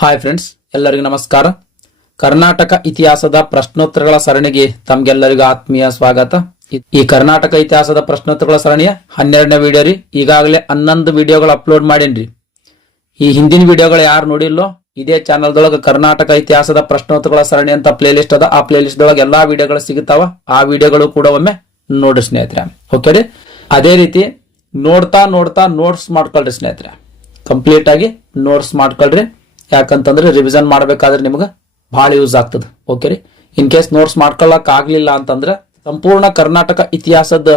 Hi friends, ಎಲ್ಲರಿಗೂ ನಮಸ್ಕಾರ. ಕರ್ನಾಟಕ ಇತಿಹಾಸದ ಪ್ರಶ್ನೋತ್ತರಗಳ ಸರಣಿಗೆ ತಮ್ಗೆಲ್ಲರಿಗೂ ಆತ್ಮೀಯ ಸ್ವಾಗತ. ಈ ಕರ್ನಾಟಕ ಇತಿಹಾಸದ ಪ್ರಶ್ನೋತ್ತರಗಳ ಸರಣಿಯ 12ನೇ ವಿಡಿಯೋ ರೀ. ಈಗಾಗಲೇ 11 ವಿಡಿಯೋಗಳು ಅಪ್ಲೋಡ್ ಮಾಡೇನ್ರಿ. ಈ ಹಿಂದಿನ ವಿಡಿಯೋಗಳು ಯಾರು ನೋಡಿಲ್ಲೋ ಇದೇ ಚಾನಲ್ದೊಳಗೆ ಕರ್ನಾಟಕ ಇತಿಹಾಸದ ಪ್ರಶ್ನೋತ್ತರಗಳ ಸರಣಿ ಅಂತ ಪ್ಲೇ ಲಿಸ್ಟ್ ಅದ. ಆ ಪ್ಲೇ ಲಿಸ್ಟ್ ದೊಳಗೆ ಎಲ್ಲಾ ವಿಡಿಯೋಗಳು ಸಿಗುತ್ತಾವ. ಆ ವಿಡಿಯೋಗಳು ಕೂಡ ಒಮ್ಮೆ ನೋಡ್ರಿ ಸ್ನೇಹಿತರೆ. ಓಕೆ ರೀ. ಅದೇ ರೀತಿ ನೋಡ್ತಾ ನೋಟ್ಸ್ ಮಾಡ್ಕೊಳ್ರಿ ಸ್ನೇಹಿತರೆ. ಕಂಪ್ಲೀಟ್ ಆಗಿ ನೋಟ್ಸ್ ಮಾಡ್ಕೊಳ್ರಿ. ಯಾಕಂತಂದ್ರೆ ರಿವಿಷನ್ ಮಾಡ್ಬೇಕಾದ್ರೆ ನಿಮ್ಗೆ ಬಹಳ ಯೂಸ್ ಆಗ್ತದೆ. ಓಕೆ ರೀ. ಇನ್ ಕೇಸ್ ನೋಟ್ಸ್ ಮಾಡ್ಕೊಳ್ಳಕ್ ಆಗ್ಲಿಲ್ಲ ಅಂತಂದ್ರೆ ಸಂಪೂರ್ಣ ಕರ್ನಾಟಕ ಇತಿಹಾಸದ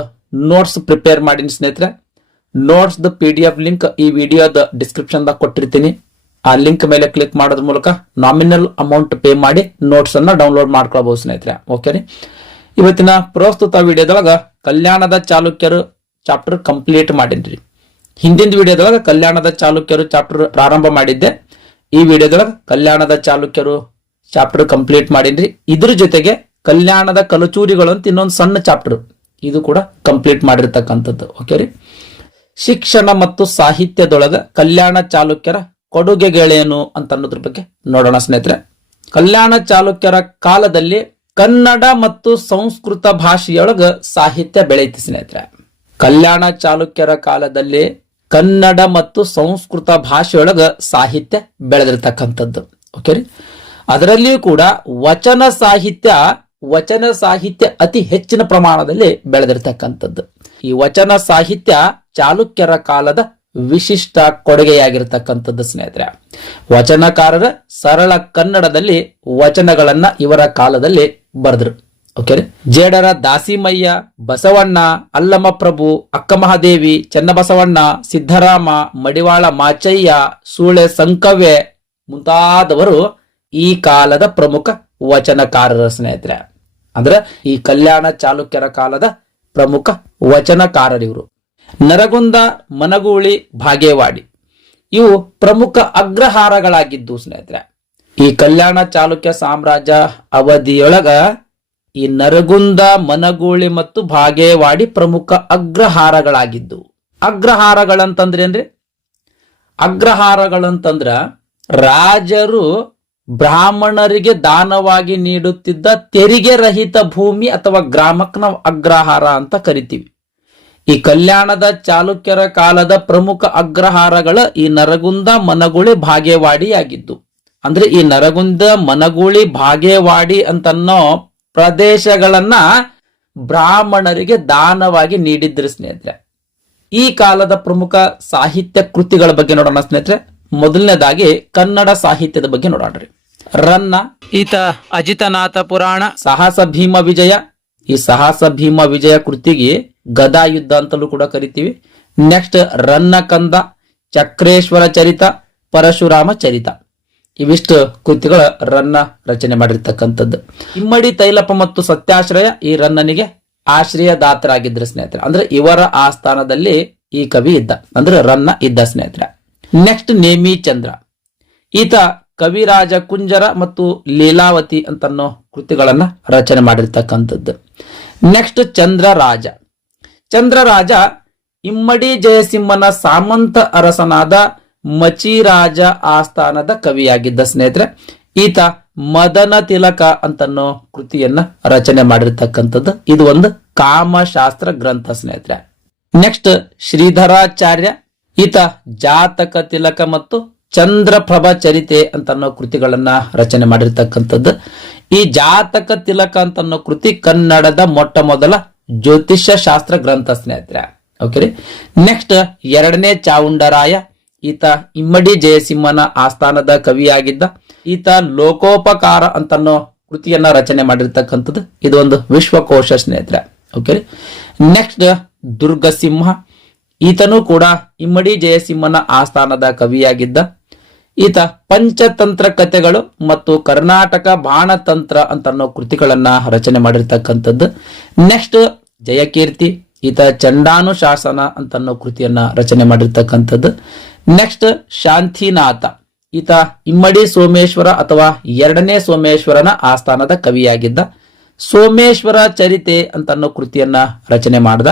ನೋಟ್ಸ್ ಪ್ರಿಪೇರ್ ಮಾಡಿನಿ ಸ್ನೇಹಿತರೆ. ನೋಟ್ಸ್ ದ PDF ಲಿಂಕ್ ಈ ವಿಡಿಯೋದ ಡಿಸ್ಕ್ರಿಪ್ಷನ್ ದಾಗ ಕೊಟ್ಟಿರ್ತೀನಿ. ಆ ಲಿಂಕ್ ಮೇಲೆ ಕ್ಲಿಕ್ ಮಾಡೋದ್ರ ಮೂಲಕ ನಾಮಿನಲ್ ಅಮೌಂಟ್ ಪೇ ಮಾಡಿ ನೋಟ್ಸ್ ಅನ್ನ ಡೌನ್ಲೋಡ್ ಮಾಡ್ಕೊಳ್ಬಹುದು ಸ್ನೇಹಿತರೆ. ಓಕೆ ರೀ. ಇವತ್ತಿನ ಪ್ರಸ್ತುತ ವಿಡಿಯೋದೊಳಗ ಕಲ್ಯಾಣದ ಚಾಲುಕ್ಯರು ಚಾಪ್ಟರ್ ಕಂಪ್ಲೀಟ್ ಮಾಡಿನ್ರಿ. ಹಿಂದಿನ ವಿಡಿಯೋದೊಳಗ ಕಲ್ಯಾಣದ ಚಾಲುಕ್ಯರು ಚಾಪ್ಟರ್ ಪ್ರಾರಂಭ ಮಾಡಿದ್ದೆ. ಈ ವಿಡಿಯೋದೊಳಗ ಕಲ್ಯಾಣದ ಚಾಲುಕ್ಯರು ಚಾಪ್ಟರ್ ಕಂಪ್ಲೀಟ್ ಮಾಡಿನ್ರಿ. ಇದ್ರ ಜೊತೆಗೆ ಕಲ್ಯಾಣದ ಕಲಚೂರಿಗಳು ಅಂತ ಇನ್ನೊಂದು ಸಣ್ಣ ಚಾಪ್ಟರ್ ಇದು ಕೂಡ ಕಂಪ್ಲೀಟ್ ಮಾಡಿರ್ತಕ್ಕಂಥದ್ದು. ಓಕೆ ರೀ. ಶಿಕ್ಷಣ ಮತ್ತು ಸಾಹಿತ್ಯದೊಳಗ ಕಲ್ಯಾಣ ಚಾಲುಕ್ಯರ ಕೊಡುಗೆಗಳೇನು ಅಂತ ಅನ್ನೋದ್ರ ಬಗ್ಗೆ ನೋಡೋಣ ಸ್ನೇಹಿತರೆ. ಕಲ್ಯಾಣ ಚಾಲುಕ್ಯರ ಕಾಲದಲ್ಲಿ ಕನ್ನಡ ಮತ್ತು ಸಂಸ್ಕೃತ ಭಾಷೆಯೊಳಗ ಸಾಹಿತ್ಯ ಬೆಳೆಯಿತು ಸ್ನೇಹಿತರೆ. ಕಲ್ಯಾಣ ಚಾಲುಕ್ಯರ ಕಾಲದಲ್ಲಿ ಕನ್ನಡ ಮತ್ತು ಸಂಸ್ಕೃತ ಭಾಷೆಯೊಳಗ ಸಾಹಿತ್ಯ ಬೆಳೆದಿರ್ತಕ್ಕಂಥದ್ದು. ಓಕೆ ರೀ. ಅದರಲ್ಲಿಯೂ ಕೂಡ ವಚನ ಸಾಹಿತ್ಯ ಅತಿ ಹೆಚ್ಚಿನ ಪ್ರಮಾಣದಲ್ಲಿ ಬೆಳೆದಿರ್ತಕ್ಕಂಥದ್ದು. ಈ ವಚನ ಸಾಹಿತ್ಯ ಚಾಲುಕ್ಯರ ಕಾಲದ ವಿಶಿಷ್ಟ ಕೊಡುಗೆಯಾಗಿರ್ತಕ್ಕಂಥದ್ದು ಸ್ನೇಹಿತರೆ. ವಚನಕಾರರ ಸರಳ ಕನ್ನಡದಲ್ಲಿ ವಚನಗಳನ್ನ ಇವರ ಕಾಲದಲ್ಲಿ ಬರೆದ್ರು. ಓಕೆ ರೀ. ಜೇಡರ ದಾಸಿಮಯ್ಯ, ಬಸವಣ್ಣ, ಅಲ್ಲಮ ಪ್ರಭು, ಅಕ್ಕ ಮಹಾದೇವಿ, ಚೆನ್ನಬಸವಣ್ಣ, ಸಿದ್ದರಾಮ, ಮಡಿವಾಳ ಮಾಚಯ್ಯ, ಸೂಳೆ ಸಂಕವ್ಯ ಮುಂತಾದವರು ಈ ಕಾಲದ ಪ್ರಮುಖ ವಚನಕಾರರ ಸ್ನೇಹಿತರೆ. ಅಂದ್ರೆ ಈ ಕಲ್ಯಾಣ ಚಾಲುಕ್ಯರ ಕಾಲದ ಪ್ರಮುಖ ವಚನಕಾರರಿವರು. ನರಗುಂದ, ಮನಗೂಳಿ, ಭಾಗೇವಾಡಿ ಇವು ಪ್ರಮುಖ ಅಗ್ರಹಾರಗಳಾಗಿದ್ದು ಸ್ನೇಹಿತರೆ. ಈ ಕಲ್ಯಾಣ ಚಾಲುಕ್ಯ ಸಾಮ್ರಾಜ್ಯ ಅವಧಿಯೊಳಗ ಈ ನರಗುಂದ, ಮನಗೂಳಿ ಮತ್ತು ಭಾಗೇವಾಡಿ ಪ್ರಮುಖ ಅಗ್ರಹಾರಗಳಾಗಿದ್ದು. ಅಗ್ರಹಾರಗಳಂತಂದ್ರೇನ್ರಿ? ಅಗ್ರಹಾರಗಳಂತಂದ್ರ ರಾಜರು ಬ್ರಾಹ್ಮಣರಿಗೆ ದಾನವಾಗಿ ನೀಡುತ್ತಿದ್ದ ತೆರಿಗೆ ರಹಿತ ಭೂಮಿ ಅಥವಾ ಗ್ರಾಮಕ್ಕೆ ನಾವು ಅಗ್ರಹಾರ ಅಂತ ಕರಿತೀವಿ. ಈ ಕಲ್ಯಾಣದ ಚಾಲುಕ್ಯರ ಕಾಲದ ಪ್ರಮುಖ ಅಗ್ರಹಾರಗಳ ಈ ನರಗುಂದ, ಮನಗೂಳಿ, ಭಾಗೇವಾಡಿ ಆಗಿದ್ದು. ಅಂದ್ರೆ ಈ ನರಗುಂದ, ಮನಗೂಳಿ, ಭಾಗೇವಾಡಿ ಅಂತನ್ನೋ ಪ್ರದೇಶಗಳನ್ನ ಬ್ರಾಹ್ಮಣರಿಗೆ ದಾನವಾಗಿ ನೀಡಿದ್ರು ಸ್ನೇಹಿತರೆ. ಈ ಕಾಲದ ಪ್ರಮುಖ ಸಾಹಿತ್ಯ ಕೃತಿಗಳ ಬಗ್ಗೆ ನೋಡೋಣ ಸ್ನೇಹಿತರೆ. ಮೊದಲನೇದಾಗಿ ಕನ್ನಡ ಸಾಹಿತ್ಯದ ಬಗ್ಗೆ ನೋಡೋಣ್ರಿ. ರನ್ನ, ಈತ ಅಜಿತನಾಥ ಪುರಾಣ, ಸಾಹಸ ಭೀಮ ವಿಜಯ. ಈ ಸಾಹಸ ಭೀಮ ವಿಜಯ ಕೃತಿಗೆ ಗದಾ ಯುದ್ಧ ಅಂತಲೂ ಕೂಡ ಕರಿತೀವಿ. ನೆಕ್ಸ್ಟ್ ರನ್ನ ಕಂದ, ಚಕ್ರೇಶ್ವರ ಚರಿತ, ಪರಶುರಾಮ ಚರಿತ. ಇವಿಷ್ಟು ಕೃತಿಗಳ ರನ್ನ ರಚನೆ ಮಾಡಿರ್ತಕ್ಕಂಥದ್ದು. ಇಮ್ಮಡಿ ತೈಲಪ್ಪ ಮತ್ತು ಸತ್ಯಾಶ್ರಯ ಈ ರನ್ನನಿಗೆ ಆಶ್ರಯದಾತರಾಗಿದ್ರು ಸ್ನೇಹಿತರೆ. ಅಂದ್ರೆ ಇವರ ಆಸ್ಥಾನದಲ್ಲಿ ಈ ಕವಿ ಇದ್ದ, ಅಂದ್ರೆ ರನ್ನ ಇದ್ದ ಸ್ನೇಹಿತರೆ. ನೆಕ್ಸ್ಟ್ ನೇಮಿ ಚಂದ್ರ, ಈತ ಕವಿರಾಜ ಕುಂಜರ ಮತ್ತು ಲೀಲಾವತಿ ಅಂತನ್ನೋ ಕೃತಿಗಳನ್ನ ರಚನೆ ಮಾಡಿರ್ತಕ್ಕಂಥದ್ದು. ನೆಕ್ಸ್ಟ್ ಚಂದ್ರರಾಜ. ಚಂದ್ರರಾಜ ಇಮ್ಮಡಿ ಜಯಸಿಂಹನ ಸಾಮಂತ ಅರಸನಾದ ಮಚಿರಾಜ ಆಸ್ಥಾನದ ಕವಿಯಾಗಿದ್ದ ಸ್ನೇಹಿತರೆ. ಈತ ಮದನ ತಿಲಕ ಅಂತನ್ನೋ ಕೃತಿಯನ್ನ ರಚನೆ ಮಾಡಿರ್ತಕ್ಕಂಥದ್ದು. ಇದು ಒಂದು ಕಾಮಶಾಸ್ತ್ರ ಗ್ರಂಥ ಸ್ನೇಹಿತರೆ. ನೆಕ್ಸ್ಟ್ ಶ್ರೀಧರಾಚಾರ್ಯ, ಈತ ಜಾತಕ ತಿಲಕ ಮತ್ತು ಚಂದ್ರಪ್ರಭ ಚರಿತೆ ಅಂತನ್ನೋ ಕೃತಿಗಳನ್ನ ರಚನೆ ಮಾಡಿರ್ತಕ್ಕಂಥದ್ದು. ಈ ಜಾತಕ ತಿಲಕ ಅಂತನ್ನೋ ಕೃತಿ ಕನ್ನಡದ ಮೊಟ್ಟ ಮೊದಲ ಜ್ಯೋತಿಷ್ಯ ಶಾಸ್ತ್ರ ಗ್ರಂಥ ಸ್ನೇಹಿತರೆ. ಓಕೆ ರೀ. ನೆಕ್ಸ್ಟ್ ಎರಡನೇ ಚಾವುಂಡರಾಯ, ಈತ ಇಮ್ಮಡಿ ಜಯಸಿಂಹನ ಆಸ್ಥಾನದ ಕವಿಯಾಗಿದ್ದ. ಈತ ಲೋಕೋಪಕಾರ ಅಂತನ್ನೋ ಕೃತಿಯನ್ನ ರಚನೆ ಮಾಡಿರ್ತಕ್ಕಂಥದ್ದು. ಇದು ಒಂದು ವಿಶ್ವಕೋಶ ಸ್ನೇಹಿತರೆ. ಓಕೆ. ನೆಕ್ಸ್ಟ್ ದುರ್ಗಸಿಂಹ, ಈತನು ಕೂಡ ಇಮ್ಮಡಿ ಜಯಸಿಂಹನ ಆಸ್ಥಾನದ ಕವಿಯಾಗಿದ್ದ. ಈತ ಪಂಚತಂತ್ರ ಕಥೆಗಳು ಮತ್ತು ಕರ್ನಾಟಕ ಬಾಣತಂತ್ರ ಅಂತನ್ನೋ ಕೃತಿಗಳನ್ನ ರಚನೆ ಮಾಡಿರ್ತಕ್ಕಂಥದ್ದು. ನೆಕ್ಸ್ಟ್ ಜಯಕೀರ್ತಿ, ಈತ ಚಂಡಾನುಶಾಸನ ಅಂತನ್ನೋ ಕೃತಿಯನ್ನ ರಚನೆ ಮಾಡಿರ್ತಕ್ಕಂಥದ್ದು. ನೆಕ್ಸ್ಟ್ ಶಾಂತಿನಾಥ, ಈತ ಇಮ್ಮಡಿ ಸೋಮೇಶ್ವರ ಅಥವಾ ಎರಡನೇ ಸೋಮೇಶ್ವರನ ಆಸ್ಥಾನದ ಕವಿಯಾಗಿದ್ದ. ಸೋಮೇಶ್ವರ ಚರಿತೆ ಅಂತನ್ನೋ ಕೃತಿಯನ್ನ ರಚನೆ ಮಾಡಿದ.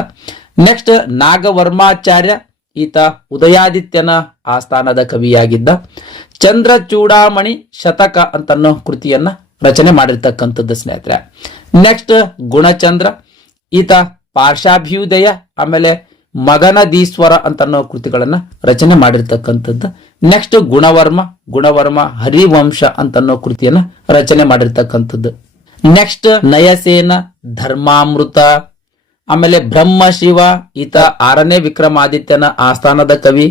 ನೆಕ್ಸ್ಟ್ ನಾಗವರ್ಮಾಚಾರ್ಯ, ಈತ ಉದಯಾದಿತ್ಯನ ಆಸ್ಥಾನದ ಕವಿಯಾಗಿದ್ದ. ಚಂದ್ರ ಚೂಡಾಮಣಿ ಶತಕ ಅಂತನ್ನೋ ಕೃತಿಯನ್ನ ರಚನೆ ಮಾಡಿರ್ತಕ್ಕಂಥದ್ದು ಸ್ನೇಹಿತರೆ. ನೆಕ್ಸ್ಟ್ ಗುಣಚಂದ್ರ, ಈತ ಪಾರ್ಶ್ವಾಭ್ಯುದಯ ಆಮೇಲೆ ಮಗನದೀಶ್ವರ ಅಂತನ್ನೋ ಕೃತಿಗಳನ್ನ ರಚನೆ ಮಾಡಿರ್ತಕ್ಕಂಥದ್ದು. ನೆಕ್ಸ್ಟ್ ಗುಣವರ್ಮ ಹರಿವಂಶ ಅಂತನ್ನೋ ಕೃತಿಯನ್ನ ರಚನೆ ಮಾಡಿರ್ತಕ್ಕಂಥದ್ದು. ನೆಕ್ಸ್ಟ್ ನಯಸೇನ ಧರ್ಮಾಮೃತ, ಆಮೇಲೆ ಬ್ರಹ್ಮಶಿವ, ಈತ 6ನೇ ವಿಕ್ರಮಾದಿತ್ಯನ ಆಸ್ಥಾನದ ಕವಿ.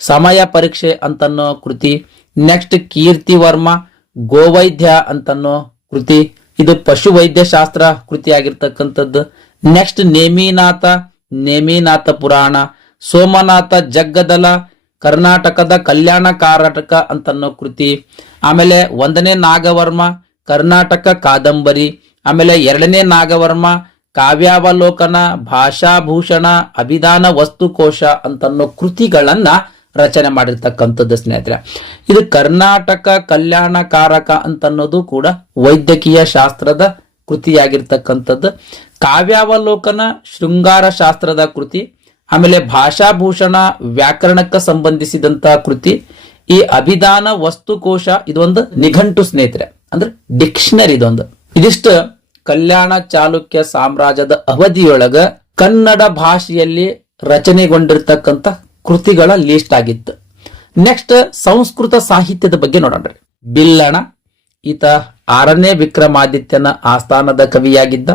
ಸಮಯ ಪರೀಕ್ಷೆ ಅಂತನ್ನೋ ಕೃತಿ. ನೆಕ್ಸ್ಟ್ ಕೀರ್ತಿವರ್ಮ ಗೋವೈದ್ಯ ಅಂತನ್ನೋ ಕೃತಿ, ಇದು ಪಶುವೈದ್ಯ ಶಾಸ್ತ್ರ ಕೃತಿಯಾಗಿರ್ತಕ್ಕಂಥದ್ದು. ನೆಕ್ಸ್ಟ್ ನೇಮಿನಾಥ ಪುರಾಣ, ಸೋಮನಾಥ ಜಗ್ಗದಲ ಕರ್ನಾಟಕದ ಕಲ್ಯಾಣಕಾರಕ ಅಂತನ್ನೋ ಕೃತಿ. ಆಮೇಲೆ 1ನೇ ನಾಗವರ್ಮ ಕರ್ನಾಟಕ ಕಾದಂಬರಿ, ಆಮೇಲೆ 2ನೇ ನಾಗವರ್ಮ ಕಾವ್ಯಾವಲೋಕನ, ಭಾಷಾಭೂಷಣ, ಅಭಿಧಾನ ವಸ್ತುಕೋಶ ಅಂತನ್ನೋ ಕೃತಿಗಳನ್ನ ರಚನೆ ಮಾಡಿರ್ತಕ್ಕಂಥದ್ದು ಸ್ನೇಹಿತರೆ. ಇದು ಕರ್ನಾಟಕ ಕಲ್ಯಾಣಕಾರಕ ಅಂತನ್ನೋದು ಕೂಡ ವೈದ್ಯಕೀಯ ಶಾಸ್ತ್ರದ ಕೃತಿಯಾಗಿರ್ತಕ್ಕಂಥದ್ದು. ಕಾವ್ಯಾವಲೋಕನ ಶೃಂಗಾರ ಶಾಸ್ತ್ರದ ಕೃತಿ, ಆಮೇಲೆ ಭಾಷಾಭೂಷಣ ವ್ಯಾಕರಣಕ್ಕೆ ಸಂಬಂಧಿಸಿದಂತ ಕೃತಿ. ಈ ಅಭಿಧಾನ ವಸ್ತುಕೋಶ ಇದೊಂದು ನಿಘಂಟು ಸ್ನೇಹಿತರೆ, ಅಂದ್ರೆ ಡಿಕ್ಷನರಿ ಇದೊಂದು. ಇದಿಷ್ಟು ಕಲ್ಯಾಣ ಚಾಲುಕ್ಯ ಸಾಮ್ರಾಜ್ಯದ ಅವಧಿಯೊಳಗ ಕನ್ನಡ ಭಾಷೆಯಲ್ಲಿ ರಚನೆಗೊಂಡಿರ್ತಕ್ಕಂಥ ಕೃತಿಗಳ ಲಿಸ್ಟ್ ಆಗಿತ್ತು. ನೆಕ್ಸ್ಟ್ ಸಂಸ್ಕೃತ ಸಾಹಿತ್ಯದ ಬಗ್ಗೆ ನೋಡೋಣ. ಬಿಲ್ಲಣ, ಈತ 6ನೇ ವಿಕ್ರಮಾದಿತ್ಯನ ಆಸ್ಥಾನದ ಕವಿಯಾಗಿದ್ದ.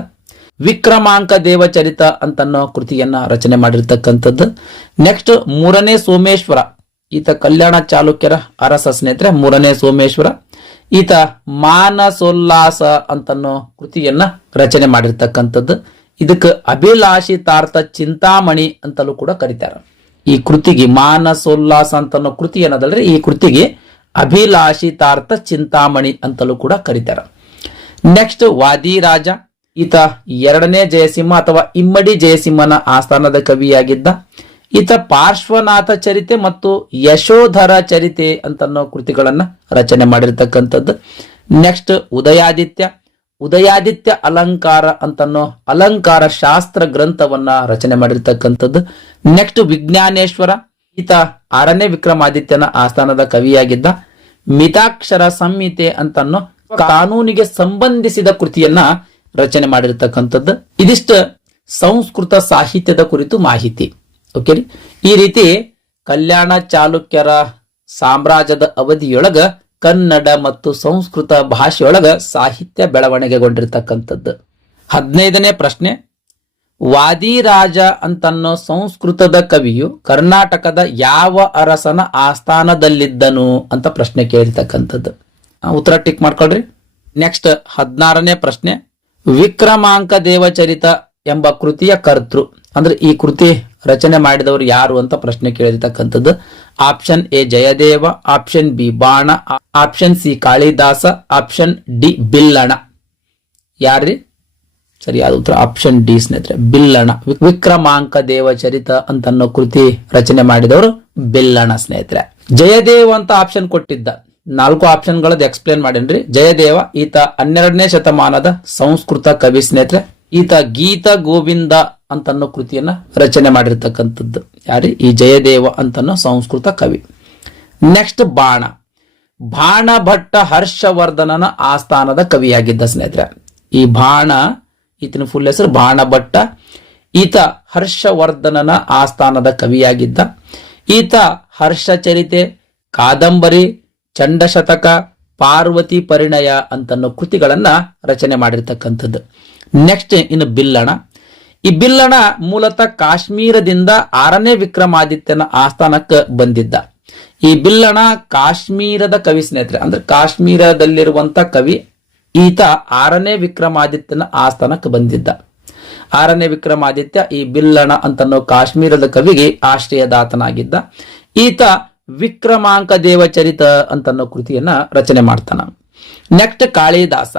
ವಿಕ್ರಮಾಂಕ ದೇವಚರಿತ ಅಂತನ್ನೋ ಕೃತಿಯನ್ನ ರಚನೆ ಮಾಡಿರ್ತಕ್ಕಂಥದ್ದು. ನೆಕ್ಸ್ಟ್ 3ನೇ ಸೋಮೇಶ್ವರ, ಈತ ಕಲ್ಯಾಣ ಚಾಲುಕ್ಯರ ಅರಸ ಸ್ನೇಹಿತರೆ. 3ನೇ ಸೋಮೇಶ್ವರ, ಈತ ಮಾನಸೋಲ್ಲಾಸ ಅಂತನ್ನೋ ಕೃತಿಯನ್ನ ರಚನೆ ಮಾಡಿರ್ತಕ್ಕಂಥದ್ದು. ಇದಕ್ಕೆ ಅಭಿಲಾಷಿತಾರ್ಥ ಚಿಂತಾಮಣಿ ಅಂತಲೂ ಕೂಡ ಕರೀತಾರೆ. ಈ ಕೃತಿಗೆ ಮಾನಸೋಲ್ಲಾಸ ಅಂತನ್ನೋ ಕೃತಿ ಏನದಲ್ರಿ, ಈ ಕೃತಿಗೆ ಅಭಿಲಾಷಿತಾರ್ಥ ಚಿಂತಾಮಣಿ ಅಂತಲೂ ಕೂಡ ಕರೀತಾರೆ. ನೆಕ್ಸ್ಟ್ ವಾದಿರಾಜ, ಈತ 2ನೇ ಜಯಸಿಂಹ ಅಥವಾ ಇಮ್ಮಡಿ ಜಯಸಿಂಹನ ಆಸ್ಥಾನದ ಕವಿಯಾಗಿದ್ದ. ಈತ ಪಾರ್ಶ್ವನಾಥ ಚರಿತೆ ಮತ್ತು ಯಶೋಧರ ಚರಿತೆ ಅಂತನ್ನೋ ಕೃತಿಗಳನ್ನ ರಚನೆ ಮಾಡಿರ್ತಕ್ಕಂಥದ್ದು. ನೆಕ್ಸ್ಟ್ ಉದಯಾದಿತ್ಯ ಅಲಂಕಾರ ಅಂತನ್ನೋ ಅಲಂಕಾರ ಶಾಸ್ತ್ರ ಗ್ರಂಥವನ್ನ ರಚನೆ ಮಾಡಿರ್ತಕ್ಕಂಥದ್ದು. ನೆಕ್ಸ್ಟ್ ವಿಜ್ಞಾನೇಶ್ವರ, ಈತ 6ನೇ ವಿಕ್ರಮಾದಿತ್ಯನ ಆಸ್ಥಾನದ ಕವಿಯಾಗಿದ್ದ. ಮಿತಾಕ್ಷರ ಸಂಹಿತೆ ಅಂತನ್ನೋ ಕಾನೂನಿಗೆ ಸಂಬಂಧಿಸಿದ ಕೃತಿಯನ್ನ ರಚನೆ ಮಾಡಿರ್ತಕ್ಕಂಥದ್ದು. ಇದಿಷ್ಟು ಸಂಸ್ಕೃತ ಸಾಹಿತ್ಯದ ಕುರಿತು ಮಾಹಿತಿ. ಓಕೆ, ಈ ರೀತಿ ಕಲ್ಯಾಣ ಚಾಲುಕ್ಯರ ಸಾಮ್ರಾಜ್ಯದ ಅವಧಿಯೊಳಗ ಕನ್ನಡ ಮತ್ತು ಸಂಸ್ಕೃತ ಭಾಷೆಯೊಳಗ ಸಾಹಿತ್ಯ ಬೆಳವಣಿಗೆಗೊಂಡಿರ್ತಕ್ಕಂಥದ್ದು. 15ನೇ ಪ್ರಶ್ನೆ, ವಾದಿರಾಜ ಅಂತನ್ನೋ ಸಂಸ್ಕೃತದ ಕವಿಯು ಕರ್ನಾಟಕದ ಯಾವ ಅರಸನ ಆಸ್ಥಾನದಲ್ಲಿದ್ದನು ಅಂತ ಪ್ರಶ್ನೆ ಕೇಳಿರ್ತಕ್ಕಂಥದ್ದು. ಉತ್ತರ ಟಿಕ್ ಮಾಡ್ಕೊಳ್ರಿ. ನೆಕ್ಸ್ಟ್ 16ನೇ ಪ್ರಶ್ನೆ, ವಿಕ್ರಮಾಂಕ ದೇವಚರಿತ ಎಂಬ ಕೃತಿಯ ಕರ್ತೃ ಅಂದ್ರೆ ಈ ಕೃತಿ ರಚನೆ ಮಾಡಿದವರು ಯಾರು ಅಂತ ಪ್ರಶ್ನೆ ಕೇಳಿರ್ತಕ್ಕಂಥದ್ದು. Option A Jayadeva, option B Bana, option C Kalidasa, option D Bilhana. ಯಾರ್ರಿ ಸರಿಯಾದ ಉತ್ತರ ಆಪ್ಷನ್ ಡಿ ಸ್ನೇಹಿತರೆ, ಬಿಲ್ಲಣ. ವಿಕ್ರಮಾಂಕ ದೇವಚರಿತ ಅಂತನ್ನೋ ಕೃತಿ ರಚನೆ ಮಾಡಿದವರು ಬಿಲ್ಲಣ ಸ್ನೇಹಿತರೆ. ಜಯದೇವ ಅಂತ ಆಪ್ಷನ್ ಕೊಟ್ಟಿದ್ದ, 4 ಆಪ್ಷನ್ಗಳದ್ದು ಎಕ್ಸ್ಪ್ಲೇನ್ ಮಾಡೇನ್ರಿ. ಜಯದೇವ ಈತ 12ನೇ ಶತಮಾನದ ಸಂಸ್ಕೃತ ಕವಿ ಸ್ನೇಹಿತರೆ. ಈತ ಗೀತ ಗೋವಿಂದ ಅಂತನ್ನೋ ಕೃತಿಯನ್ನ ರಚನೆ ಮಾಡಿರ್ತಕ್ಕಂಥದ್ದು. ಯಾರಿ ಈ ಜಯದೇವ ಅಂತನ್ನೋ ಸಂಸ್ಕೃತ ಕವಿ. ನೆಕ್ಸ್ಟ್ ಬಾಣ ಭಟ್ಟ ಹರ್ಷವರ್ಧನನ ಆಸ್ಥಾನದ ಕವಿಯಾಗಿದ್ದ ಸ್ನೇಹಿತರೆ. ಈ ಈತನ ಫುಲ್ ಹೆಸರು ಬಾಣ ಭಟ್ಟ. ಈತ ಹರ್ಷವರ್ಧನನ ಆಸ್ಥಾನದ ಕವಿಯಾಗಿದ್ದ. ಈತ ಹರ್ಷಚರಿತೆ, ಕಾದಂಬರಿ, ಚಂಡಶತಕ, ಪಾರ್ವತಿ ಪರಿಣಯ ಅಂತನ್ನೋ ಕೃತಿಗಳನ್ನ ರಚನೆ ಮಾಡಿರ್ತಕ್ಕಂಥದ್ದು. ನೆಕ್ಸ್ಟ್ ಇನ್ನು ಬಿಲ್ಲಣ. ಈ ಬಿಲ್ಲಣ ಮೂಲತಃ ಕಾಶ್ಮೀರದಿಂದ 6ನೇ ವಿಕ್ರಮಾದಿತ್ಯನ ಆಸ್ಥಾನಕ್ಕೆ ಬಂದಿದ್ದ. ಈ ಬಿಲ್ಲಣ ಕಾಶ್ಮೀರದ ಕವಿ ಸ್ನೇಹಿತರೆ, ಅಂದ್ರೆ ಕಾಶ್ಮೀರದಲ್ಲಿರುವಂತ ಕವಿ. ಈತ 6ನೇ ವಿಕ್ರಮಾದಿತ್ಯನ ಆಸ್ಥಾನಕ್ಕೆ ಬಂದಿದ್ದ. 6ನೇ ವಿಕ್ರಮಾದಿತ್ಯ ಈ ಬಿಲ್ಲಣ ಅಂತನ್ನೋ ಕಾಶ್ಮೀರದ ಕವಿಗೆ ಆಶ್ರಯದಾತನಾಗಿದ್ದ. ಈತ ವಿಕ್ರಮಾಂಕ ದೇವಚರಿತ ಅಂತನ್ನೋ ಕೃತಿಯನ್ನ ರಚನೆ ಮಾಡ್ತಾನ. ನೆಕ್ಸ್ಟ್ ಕಾಳಿದಾಸ,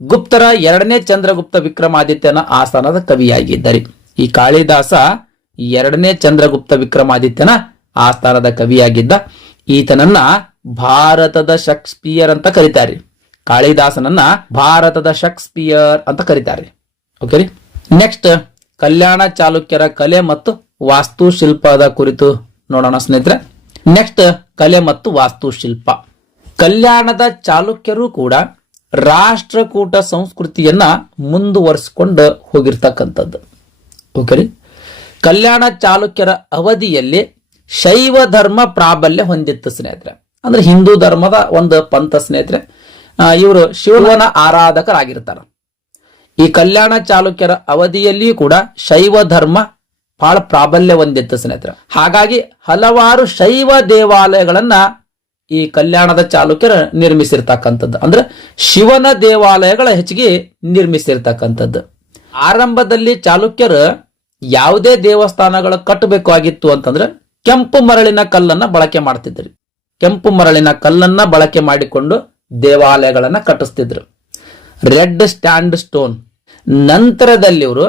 ಗುಪ್ತರ 2ನೇ ಚಂದ್ರಗುಪ್ತ ವಿಕ್ರಮಾದಿತ್ಯನ ಆಸ್ಥಾನದ ಕವಿಯಾಗಿದ್ದಾರೆ. ಈ ಕಾಳಿದಾಸ 2ನೇ ಚಂದ್ರಗುಪ್ತ ವಿಕ್ರಮಾದಿತ್ಯನ ಆಸ್ಥಾನದ ಕವಿಯಾಗಿದ್ದ. ಈತನನ್ನ ಭಾರತದ ಶೇಕ್ಸ್ಪಿಯರ್ ಅಂತ ಕರೀತಾರೆ. ಕಾಳಿದಾಸನನ್ನ ಭಾರತದ ಶೇಕ್ಸ್ಪಿಯರ್ ಅಂತ ಕರೀತಾರೆ. ಓಕೆ. ನೆಕ್ಸ್ಟ್ ಕಲ್ಯಾಣ ಚಾಲುಕ್ಯರ ಕಲೆ ಮತ್ತು ವಾಸ್ತುಶಿಲ್ಪದ ಕುರಿತು ನೋಡೋಣ ಸ್ನೇಹಿತರೆ. ನೆಕ್ಸ್ಟ್ ಕಲೆ ಮತ್ತು ವಾಸ್ತುಶಿಲ್ಪ. ಕಲ್ಯಾಣದ ಚಾಲುಕ್ಯರು ಕೂಡ ರಾಷ್ಟ್ರಕೂಟ ಸಂಸ್ಕೃತಿಯನ್ನ ಮುಂದುವರಿಸಿಕೊಂಡು ಹೋಗಿರ್ತಕ್ಕಂಥದ್ದು. ಓಕೆ ರೀ. ಕಲ್ಯಾಣ ಚಾಲುಕ್ಯರ ಅವಧಿಯಲ್ಲಿ ಶೈವ ಧರ್ಮ ಪ್ರಾಬಲ್ಯ ಹೊಂದಿತ್ತು ಸ್ನೇಹಿತರೆ. ಅಂದ್ರೆ ಹಿಂದೂ ಧರ್ಮದ ಒಂದು ಪಂಥ ಸ್ನೇಹಿತರೆ. ಇವರು ಶಿವನ ಆರಾಧಕರಾಗಿರ್ತಾರೆ. ಈ ಕಲ್ಯಾಣ ಚಾಲುಕ್ಯರ ಅವಧಿಯಲ್ಲಿಯೂ ಕೂಡ ಶೈವ ಧರ್ಮ ಬಹಳ ಪ್ರಾಬಲ್ಯ ಹೊಂದಿತ್ತು ಸ್ನೇಹಿತರೆ. ಹಾಗಾಗಿ ಹಲವಾರು ಶೈವ ದೇವಾಲಯಗಳನ್ನ ಈ ಕಲ್ಯಾಣದ ಚಾಲುಕ್ಯರು ನಿರ್ಮಿಸಿರ್ತಕ್ಕಂಥದ್ದು. ಅಂದ್ರೆ ಶಿವನ ದೇವಾಲಯಗಳ ಹೆಚ್ಚಿಗೆ ನಿರ್ಮಿಸಿರ್ತಕ್ಕಂಥದ್ದು. ಆರಂಭದಲ್ಲಿ ಚಾಲುಕ್ಯರು ಯಾವುದೇ ದೇವಸ್ಥಾನಗಳು ಕಟ್ಟಬೇಕಾಗಿತ್ತು ಅಂತಂದ್ರೆ ಕೆಂಪು ಮರಳಿನ ಕಲ್ಲನ್ನ ಬಳಕೆ ಮಾಡ್ತಿದ್ರು. ಕೆಂಪು ಮರಳಿನ ಕಲ್ಲನ್ನ ಬಳಕೆ ಮಾಡಿಕೊಂಡು ದೇವಾಲಯಗಳನ್ನ ಕಟ್ಟಿಸ್ತಿದ್ರು. Red stand stone. ನಂತರದಲ್ಲಿ ಇವರು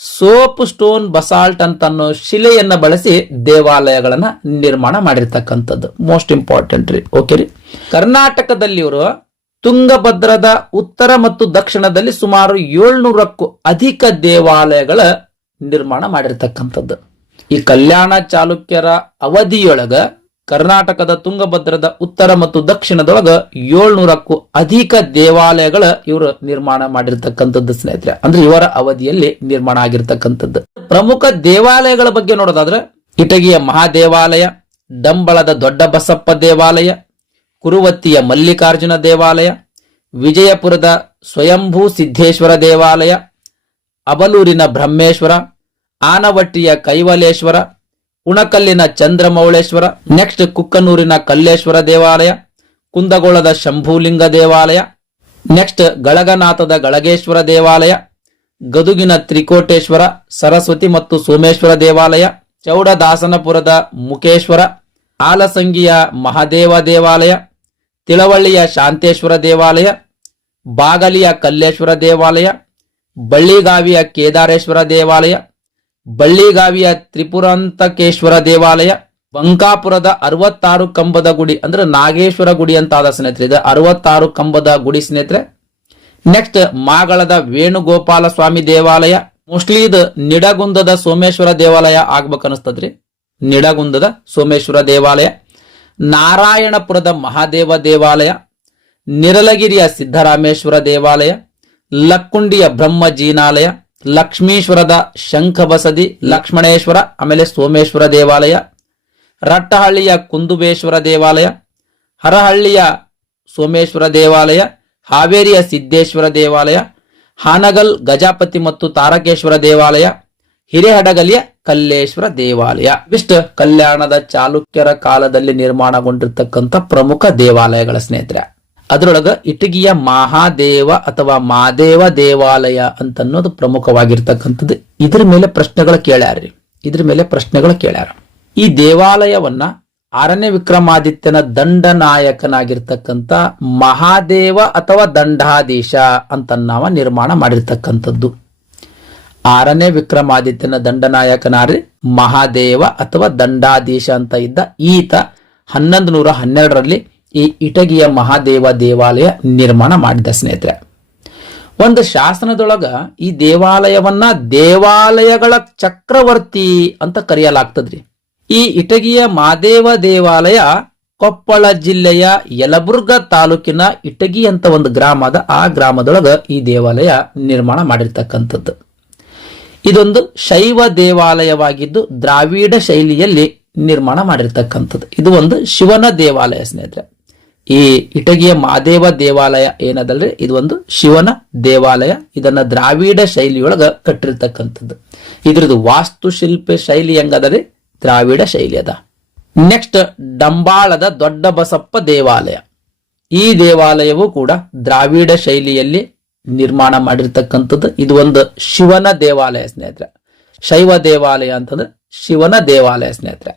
ಸೋಪ್ ಸ್ಟೋನ್ ಬಸಾಲ್ಟ್ ಅಂತ ಅನ್ನೋ ಶಿಲೆಯನ್ನ ಬಳಸಿ ದೇವಾಲಯಗಳನ್ನ ನಿರ್ಮಾಣ ಮಾಡಿರ್ತಕ್ಕಂಥದ್ದು. ಮೋಸ್ಟ್ ಇಂಪಾರ್ಟೆಂಟ್ ರೀ. ಓಕೆ ರೀ. ಕರ್ನಾಟಕದಲ್ಲಿ ಇವರು ತುಂಗಭದ್ರದ ಉತ್ತರ ಮತ್ತು ದಕ್ಷಿಣದಲ್ಲಿ ಸುಮಾರು 700ಕ್ಕೂ ಅಧಿಕ ದೇವಾಲಯಗಳ ನಿರ್ಮಾಣ ಮಾಡಿರ್ತಕ್ಕಂಥದ್ದು. ಈ ಕಲ್ಯಾಣ ಚಾಲುಕ್ಯರ ಅವಧಿಯೊಳಗ ಕರ್ನಾಟಕದ ತುಂಗಭದ್ರದ ಉತ್ತರ ಮತ್ತು ದಕ್ಷಿಣದೊಳಗ 700ಕ್ಕೂ ಅಧಿಕ ದೇವಾಲಯಗಳ ಇವರು ನಿರ್ಮಾಣ ಮಾಡಿರ್ತಕ್ಕಂಥದ್ದು ಸ್ನೇಹಿತರೆ. ಅಂದ್ರೆ ಇವರ ಅವಧಿಯಲ್ಲಿ ನಿರ್ಮಾಣ ಆಗಿರ್ತಕ್ಕಂಥದ್ದು. ಪ್ರಮುಖ ದೇವಾಲಯಗಳ ಬಗ್ಗೆ ನೋಡೋದಾದ್ರೆ ಇಟಗಿಯ ಮಹಾದೇವಾಲಯ, ಡಂಬಳದ ದೊಡ್ಡ ಬಸಪ್ಪ ದೇವಾಲಯ, ಕುರುವತ್ತಿಯ ಮಲ್ಲಿಕಾರ್ಜುನ ದೇವಾಲಯ, ವಿಜಯಪುರದ ಸ್ವಯಂಭೂ ಸಿದ್ದೇಶ್ವರ ದೇವಾಲಯ, ಅಬಲೂರಿನ ಬ್ರಹ್ಮೇಶ್ವರ, ಆನವಟ್ಟಿಯ ಕೈವಲೇಶ್ವರ, ಉಣಕಲ್ಲಿನ ಚಂದ್ರಮೌಳೇಶ್ವರ, ನೆಕ್ಸ್ಟ್ ಕುಕ್ಕನೂರಿನ ಕಲ್ಲೇಶ್ವರ ದೇವಾಲಯ, ಕುಂದಗೋಳದ ಶಂಭೂಲಿಂಗ ದೇವಾಲಯ, ನೆಕ್ಸ್ಟ್ ಗಳಗನಾಥದ ಗಳಗೇಶ್ವರ ದೇವಾಲಯ, ಗದುಗಿನ ತ್ರಿಕೋಟೇಶ್ವರ, ಸರಸ್ವತಿ ಮತ್ತು ಸೋಮೇಶ್ವರ ದೇವಾಲಯ, ಚೌಡದಾಸನಪುರದ ಮುಖೇಶ್ವರ, ಆಲಸಂಗಿಯ ಮಹಾದೇವ ದೇವಾಲಯ, ತಿಳವಳ್ಳಿಯ ಶಾಂತೇಶ್ವರ ದೇವಾಲಯ, ಬಾಗಲಿಯ ಕಲ್ಲೇಶ್ವರ ದೇವಾಲಯ, ಬಳ್ಳಿಗಾವಿಯ ಕೇದಾರೇಶ್ವರ ದೇವಾಲಯ, ಬಳ್ಳಿಗಾವಿಯ ತ್ರಿಪುರಾಂತಕೇಶ್ವರ ದೇವಾಲಯ, ಬಂಕಾಪುರದ 66 ಕಂಬದ ಗುಡಿ ಅಂದ್ರೆ ನಾಗೇಶ್ವರ ಗುಡಿ ಅಂತ ಆದ ಸ್ನೇಹಿತರೆ. ಇದು 66 ಕಂಬದ ಗುಡಿ ಸ್ನೇಹಿತರೆ. ನೆಕ್ಸ್ಟ್ ಮಾಗಳದ ವೇಣುಗೋಪಾಲ ಸ್ವಾಮಿ ದೇವಾಲಯ. ಮೋಸ್ಟ್ಲಿ ಇದು ನಿಡಗುಂದದ ಸೋಮೇಶ್ವರ ದೇವಾಲಯ ಆಗ್ಬೇಕನ್ನಿಸ್ತದ್ರಿ. ನಿಡಗುಂದದ ಸೋಮೇಶ್ವರ ದೇವಾಲಯ, ನಾರಾಯಣಪುರದ ಮಹಾದೇವ ದೇವಾಲಯ, ನಿರಲಗಿರಿಯ ಸಿದ್ದರಾಮೇಶ್ವರ ದೇವಾಲಯ, ಲಕ್ಕುಂಡಿಯ ಬ್ರಹ್ಮಜೀನಾಲಯ, ಲಕ್ಷ್ಮೀಶ್ವರದ ಶಂಖಬಸದಿ ಲಕ್ಷ್ಮಣೇಶ್ವರ ಆಮೇಲೆ ಸೋಮೇಶ್ವರ ದೇವಾಲಯ, ರಟ್ಟಹಳ್ಳಿಯ ಕುಂದುಬೇಶ್ವರ ದೇವಾಲಯ, ಹರಹಳ್ಳಿಯ ಸೋಮೇಶ್ವರ ದೇವಾಲಯ, ಹಾವೇರಿಯ ಸಿದ್ದೇಶ್ವರ ದೇವಾಲಯ, ಹಾನಗಲ್ ಗಜಪತಿ ಮತ್ತು ತಾರಕೇಶ್ವರ ದೇವಾಲಯ, ಹಿರೇಹಡಗಲಿಯ ಕಲ್ಲೇಶ್ವರ ದೇವಾಲಯ. ಇಷ್ಟು ಕಲ್ಯಾಣದ ಚಾಲುಕ್ಯರ ಕಾಲದಲ್ಲಿ ನಿರ್ಮಾಣಗೊಂಡಿರ್ತಕ್ಕಂಥ ಪ್ರಮುಖ ದೇವಾಲಯಗಳ ಸ್ನೇಹಿತರೆ. ಅದರೊಳಗ ಇಟಗಿಯ ಮಹಾದೇವ ಅಥವಾ ಮಾದೇವ ದೇವಾಲಯ ಅಂತನ್ನೋದು ಪ್ರಮುಖವಾಗಿರ್ತಕ್ಕಂಥದ್ದು. ಇದ್ರ ಮೇಲೆ ಪ್ರಶ್ನೆಗಳು ಕೇಳ್ಯಾರ. ಈ ದೇವಾಲಯವನ್ನ 6ನೇ ವಿಕ್ರಮಾದಿತ್ಯನ ದಂಡನಾಯಕನಾಗಿರ್ತಕ್ಕಂಥ ಮಹಾದೇವ ಅಥವಾ ದಂಡಾಧೀಶ ಅಂತ ನಾವು ನಿರ್ಮಾಣ ಮಾಡಿರ್ತಕ್ಕಂಥದ್ದು. 6ನೇ ವಿಕ್ರಮಾದಿತ್ಯನ ದಂಡನಾಯಕನಾರಿ ಮಹಾದೇವ ಅಥವಾ ದಂಡಾಧೀಶ ಅಂತ ಇದ್ದ ಈತ 1112ರಲ್ಲಿ ಈ ಇಟಗಿಯ ಮಹಾದೇವ ದೇವಾಲಯ ನಿರ್ಮಾಣ ಮಾಡಿದ ಸ್ನೇಹಿತರೆ. ಒಂದು ಶಾಸನದೊಳಗ ಈ ದೇವಾಲಯವನ್ನ ದೇವಾಲಯಗಳ ಚಕ್ರವರ್ತಿ ಅಂತ ಕರೆಯಲಾಗ್ತದ್ರಿ. ಈ ಇಟಗಿಯ ಮಹಾದೇವ ದೇವಾಲಯ ಕೊಪ್ಪಳ ಜಿಲ್ಲೆಯ ಯಲಬುರ್ಗ ತಾಲೂಕಿನ ಇಟಗಿ ಅಂತ ಒಂದು ಗ್ರಾಮದ ಆ ಗ್ರಾಮದೊಳಗ ಈ ದೇವಾಲಯ ನಿರ್ಮಾಣ ಮಾಡಿರ್ತಕ್ಕಂಥದ್ದು. ಇದೊಂದು ಶೈವ ದೇವಾಲಯವಾಗಿದ್ದು ದ್ರಾವಿಡ ಶೈಲಿಯಲ್ಲಿ ನಿರ್ಮಾಣ ಮಾಡಿರ್ತಕ್ಕಂಥದ್ದು. ಇದು ಒಂದು ಶಿವನ ದೇವಾಲಯ ಸ್ನೇಹಿತರೆ. ಈ ಇಟಗಿಯ ಮಹಾದೇವ ದೇವಾಲಯ ಏನದಲ್ರಿ, ಇದು ಒಂದು ಶಿವನ ದೇವಾಲಯ. ಇದನ್ನ ದ್ರಾವಿಡ ಶೈಲಿಯೊಳಗ ಕಟ್ಟಿರ್ತಕ್ಕಂಥದ್ದು. ಇದ್ರದ್ದು ವಾಸ್ತುಶಿಲ್ಪ ಶೈಲಿ ಹೆಂಗದರಿ, ದ್ರಾವಿಡ ಶೈಲಿ ಅದ. ನೆಕ್ಸ್ಟ್ ಡಂಬಾಳದ ದೊಡ್ಡ ಬಸಪ್ಪ ದೇವಾಲಯ. ಈ ದೇವಾಲಯವು ಕೂಡ ದ್ರಾವಿಡ ಶೈಲಿಯಲ್ಲಿ ನಿರ್ಮಾಣ ಮಾಡಿರ್ತಕ್ಕಂಥದ್ದು. ಇದು ಒಂದು ಶಿವನ ದೇವಾಲಯ ಸ್ನೇಹಿತರೆ. ಶೈವ ದೇವಾಲಯ ಅಂತಂದ್ರೆ ಶಿವನ ದೇವಾಲಯ ಸ್ನೇಹಿತರೆ.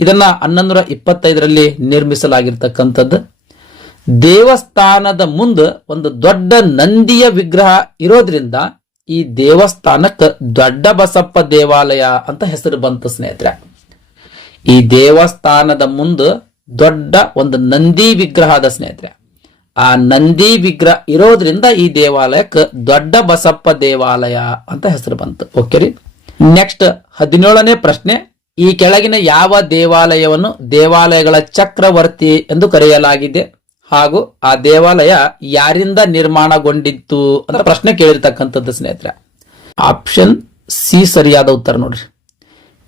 ಇದನ್ನ 1125ರಲ್ಲಿ ನಿರ್ಮಿಸಲಾಗಿರ್ತಕ್ಕಂಥದ್ದು. ದೇವಸ್ಥಾನದ ಮುಂದೆ ಒಂದು ದೊಡ್ಡ ನಂದಿಯ ವಿಗ್ರಹ ಇರೋದ್ರಿಂದ ಈ ದೇವಸ್ಥಾನಕ್ಕೆ ದೊಡ್ಡ ಬಸಪ್ಪ ದೇವಾಲಯ ಅಂತ ಹೆಸರು ಬಂತು ಸ್ನೇಹಿತರೆ. ಈ ದೇವಸ್ಥಾನದ ಮುಂದೆ ದೊಡ್ಡ ಒಂದು ನಂದಿ ವಿಗ್ರಹ ಅದ ಸ್ನೇಹಿತರೆ. ಆ ನಂದಿ ವಿಗ್ರಹ ಇರೋದ್ರಿಂದ ಈ ದೇವಾಲಯಕ್ಕೆ ದೊಡ್ಡ ಬಸಪ್ಪ ದೇವಾಲಯ ಅಂತ ಹೆಸರು ಬಂತು. ಓಕೆ ರೀ. ನೆಕ್ಸ್ಟ್ 17ನೇ ಪ್ರಶ್ನೆ, ಈ ಕೆಳಗಿನ ಯಾವ ದೇವಾಲಯವನ್ನು ದೇವಾಲಯಗಳ ಚಕ್ರವರ್ತಿ ಎಂದು ಕರೆಯಲಾಗಿದೆ ಹಾಗೂ ಆ ದೇವಾಲಯ ಯಾರಿಂದ ನಿರ್ಮಾಣಗೊಂಡಿತ್ತು ಅಂತ ಪ್ರಶ್ನೆ ಕೇಳಿರ್ತಕ್ಕಂಥದ್ದು ಸ್ನೇಹಿತರೆ. ಆಪ್ಷನ್ ಸಿ ಸರಿಯಾದ ಉತ್ತರ ನೋಡ್ರಿ.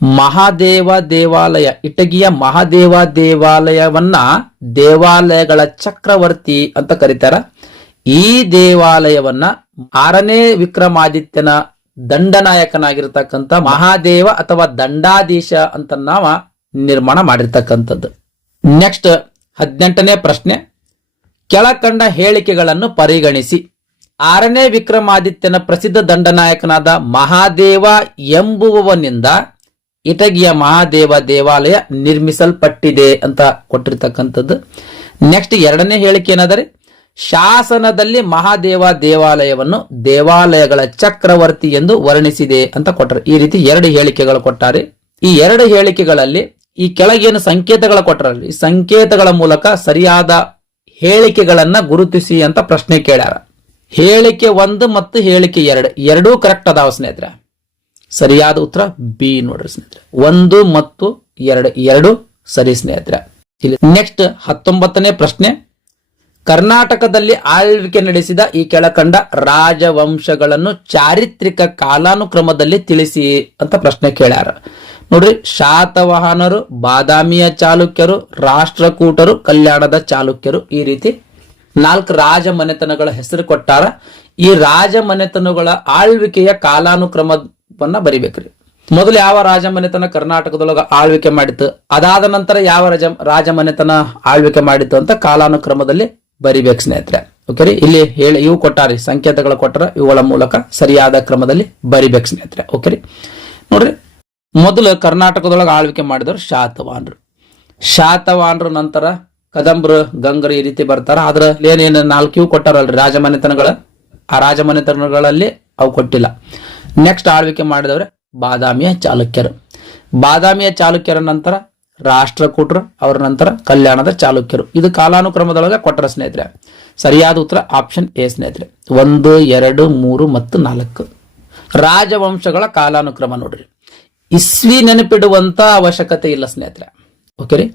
ಮಹಾದೇವ ದೇವಾಲಯ, ಇಟಗಿಯ ಮಹಾದೇವ ದೇವಾಲಯವನ್ನ ದೇವಾಲಯಗಳ ಚಕ್ರವರ್ತಿ ಅಂತ ಕರೀತಾರ. ಈ ದೇವಾಲಯವನ್ನ 6ನೇ ವಿಕ್ರಮಾದಿತ್ಯನ ದಂಡನಾಯಕನಾಗಿರ್ತಕ್ಕಂಥ ಮಹಾದೇವ ಅಥವಾ ದಂಡಾಧೀಶ ಅಂತ ನಾವ ನಿರ್ಮಾಣ ಮಾಡಿರ್ತಕ್ಕಂಥದ್ದು. ನೆಕ್ಸ್ಟ್ 18ನೇ ಪ್ರಶ್ನೆ, ಕೆಳಕಂಡ ಹೇಳಿಕೆಗಳನ್ನು ಪರಿಗಣಿಸಿ. 6ನೇ ವಿಕ್ರಮಾದಿತ್ಯನ ಪ್ರಸಿದ್ಧ ದಂಡನಾಯಕನಾದ ಮಹಾದೇವ ಎಂಬುವವನಿಂದ ಇಟಗಿಯ ಮಹಾದೇವ ದೇವಾಲಯ ನಿರ್ಮಿಸಲ್ಪಟ್ಟಿದೆ ಅಂತ ಕೊಟ್ಟಿರ್ತಕ್ಕಂಥದ್ದು. ನೆಕ್ಸ್ಟ್ 2ನೇ ಹೇಳಿಕೆ ಏನಾದರೆ, ಶಾಸನದಲ್ಲಿ ಮಹಾದೇವ ದೇವಾಲಯವನ್ನು ದೇವಾಲಯಗಳ ಚಕ್ರವರ್ತಿ ಎಂದು ವರ್ಣಿಸಿದೆ ಅಂತ ಕೊಟ್ಟರು. ಈ ರೀತಿ 2 ಹೇಳಿಕೆಗಳು ಕೊಟ್ಟಾರೆ. ಈ 2 ಹೇಳಿಕೆಗಳಲ್ಲಿ ಈ ಕೆಳಗೇನು ಸಂಕೇತಗಳ ಕೊಟ್ಟರಲ್ಲಿ, ಈ ಸಂಕೇತಗಳ ಮೂಲಕ ಸರಿಯಾದ ಹೇಳಿಕೆಗಳನ್ನ ಗುರುತಿಸಿ ಅಂತ ಪ್ರಶ್ನೆ ಕೇಳ್ಯಾರ. ಹೇಳಿಕೆ 1 ಮತ್ತು ಹೇಳಿಕೆ 2 ಎರಡೂ ಕರೆಕ್ಟ್ ಅದಾವ ಸ್ನೇಹಿತರೆ. ಸರಿಯಾದ ಉತ್ತರ ಬಿ ನೋಡ್ರಿ ಸ್ನೇಹಿತರೆ. 1 ಮತ್ತು 2 ಎರಡೂ ಸರಿ ಸ್ನೇಹಿತರೆ. ನೆಕ್ಸ್ಟ್ 19ನೇ ಪ್ರಶ್ನೆ, ಕರ್ನಾಟಕದಲ್ಲಿ ಆಳ್ವಿಕೆ ನಡೆಸಿದ ಈ ಕೆಳಕಂಡ ರಾಜವಂಶಗಳನ್ನು ಚಾರಿತ್ರಿಕ ಕಾಲಾನುಕ್ರಮದಲ್ಲಿ ತಿಳಿಸಿ ಅಂತ ಪ್ರಶ್ನೆ ಕೇಳ್ಯಾರ. ನೋಡ್ರಿ, ಶಾತವಾಹನರು, ಬಾದಾಮಿಯ ಚಾಲುಕ್ಯರು, ರಾಷ್ಟ್ರಕೂಟರು, ಕಲ್ಯಾಣದ ಚಾಲುಕ್ಯರು, ಈ ರೀತಿ 4 ರಾಜ ಮನೆತನಗಳ ಹೆಸರು ಕೊಟ್ಟಾರ. ಈ ರಾಜ ಮನೆತನಗಳ ಆಳ್ವಿಕೆಯ ಕಾಲಾನುಕ್ರಮವನ್ನ ಬರಿಬೇಕ್ರಿ. ಮೊದಲು ಯಾವ ರಾಜ ಮನೆತನ ಕರ್ನಾಟಕದೊಳಗ ಆಳ್ವಿಕೆ ಮಾಡಿತ್ತು, ಅದಾದ ನಂತರ ಯಾವ ರಾಜ ಮನೆತನ ಆಳ್ವಿಕೆ ಮಾಡಿತ್ತು ಅಂತ ಕಾಲಾನುಕ್ರಮದಲ್ಲಿ ಬರಿಬೇಕು ಸ್ನೇಹಿತರೆ. ಓಕೆ ರೀ, ಇಲ್ಲಿ ಹೇಳಿ ಇವು ಕೊಟ್ಟಾರಿ, ಸಂಕೇತಗಳು ಕೊಟ್ಟರ, ಇವುಗಳ ಮೂಲಕ ಸರಿಯಾದ ಕ್ರಮದಲ್ಲಿ ಬರಿಬೇಕು ಸ್ನೇಹಿತರೆ. ಓಕೆ ರೀ, ನೋಡ್ರಿ, ಮೊದಲು ಕರ್ನಾಟಕದೊಳಗೆ ಆಳ್ವಿಕೆ ಮಾಡಿದವರು ಶಾತವಾಹನರು, ನಂತರ ಕದಂಬರು, ಗಂಗರು, ಈ ರೀತಿ ಬರ್ತಾರ. ಆದ್ರ ಏನೇನು 4 ಇವು ಕೊಟ್ಟಾರಲ್ರಿ ರಾಜಮನೆತನಗಳ, ಆ ರಾಜಮನೆತನಗಳಲ್ಲಿ ಅವು ಕೊಟ್ಟಿಲ್ಲ. ನೆಕ್ಸ್ಟ್ ಆಳ್ವಿಕೆ ಮಾಡಿದವ್ರೆ ಬಾದಾಮಿಯ ಚಾಲುಕ್ಯರ ನಂತರ ರಾಷ್ಟ್ರಕೂಟರು, ಅವರ ನಂತರ ಕಲ್ಯಾಣದ ಚಾಲುಕ್ಯರು. ಇದು ಕಾಲಾನುಕ್ರಮದೊಳಗೆ ಕೊಟ್ಟರ ಸ್ನೇಹಿತರೆ. ಸರಿಯಾದ ಉತ್ತರ ಆಪ್ಷನ್ ಎ ಸ್ನೇಹಿತರೆ. 1, 2, 3 ಮತ್ತು 4 ರಾಜವಂಶಗಳ ಕಾಲಾನುಕ್ರಮ ನೋಡ್ರಿ. ಇಸ್ವಿ ನೆನಪಿಡುವಂತ ಅವಶ್ಯಕತೆ ಇಲ್ಲ ಸ್ನೇಹಿತರೆ. ಓಕೆ ರೀ,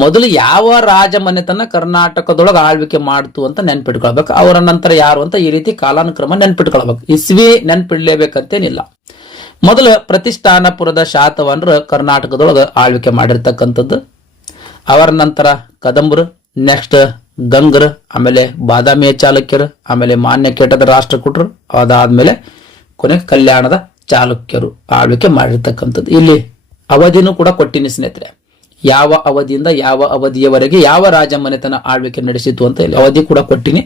ಮೊದಲು ಯಾವ ರಾಜ ಮನೆತನ ಕರ್ನಾಟಕದೊಳಗೆ ಆಳ್ವಿಕೆ ಮಾಡ್ತು ಅಂತ ನೆನ್ಪಿಟ್ಕೊಳ್ಬೇಕು, ಅವರ ನಂತರ ಯಾರು ಅಂತ ಈ ರೀತಿ ಕಾಲಾನುಕ್ರಮ ನೆನ್ಪಿಟ್ಕೊಳ್ಬೇಕು. ಇಸ್ವಿ ನೆನ್ಪಿಡ್ಲೇಬೇಕಂತೇನಿಲ್ಲ. ಮೊದಲು ಪ್ರತಿಷ್ಠಾನಪುರದ ಶಾತವಾಹನರು ಕರ್ನಾಟಕದೊಳಗೆ ಆಳ್ವಿಕೆ ಮಾಡಿರ್ತಕ್ಕಂಥದ್ದು. ಅವರ ನಂತರ ಕದಂಬರು, ನೆಕ್ಸ್ಟ್ ಗಂಗರು, ಆಮೇಲೆ ಬಾದಾಮಿಯ ಚಾಲುಕ್ಯರು, ಆಮೇಲೆ ಮಾನ್ಯಕೇಟದ ರಾಷ್ಟ್ರಕೂಟರು, ಅದಾದ್ಮೇಲೆ ಕೊನೆ ಕಲ್ಯಾಣದ ಚಾಲುಕ್ಯರು ಆಳ್ವಿಕೆ ಮಾಡಿರ್ತಕ್ಕಂಥದ್ದು. ಇಲ್ಲಿ ಅವಧಿನೂ ಕೂಡ ಕೊಟ್ಟಿನಿ ಸ್ನೇಹಿತರೆ, ಯಾವ ಅವಧಿಯಿಂದ ಯಾವ ಅವಧಿಯವರೆಗೆ ಯಾವ ರಾಜ ಮನೆತನ ಆಳ್ವಿಕೆ ನಡೆಸಿತು ಅಂತ ಇಲ್ಲಿ ಅವಧಿ ಕೂಡ ಕೊಟ್ಟಿನಿ.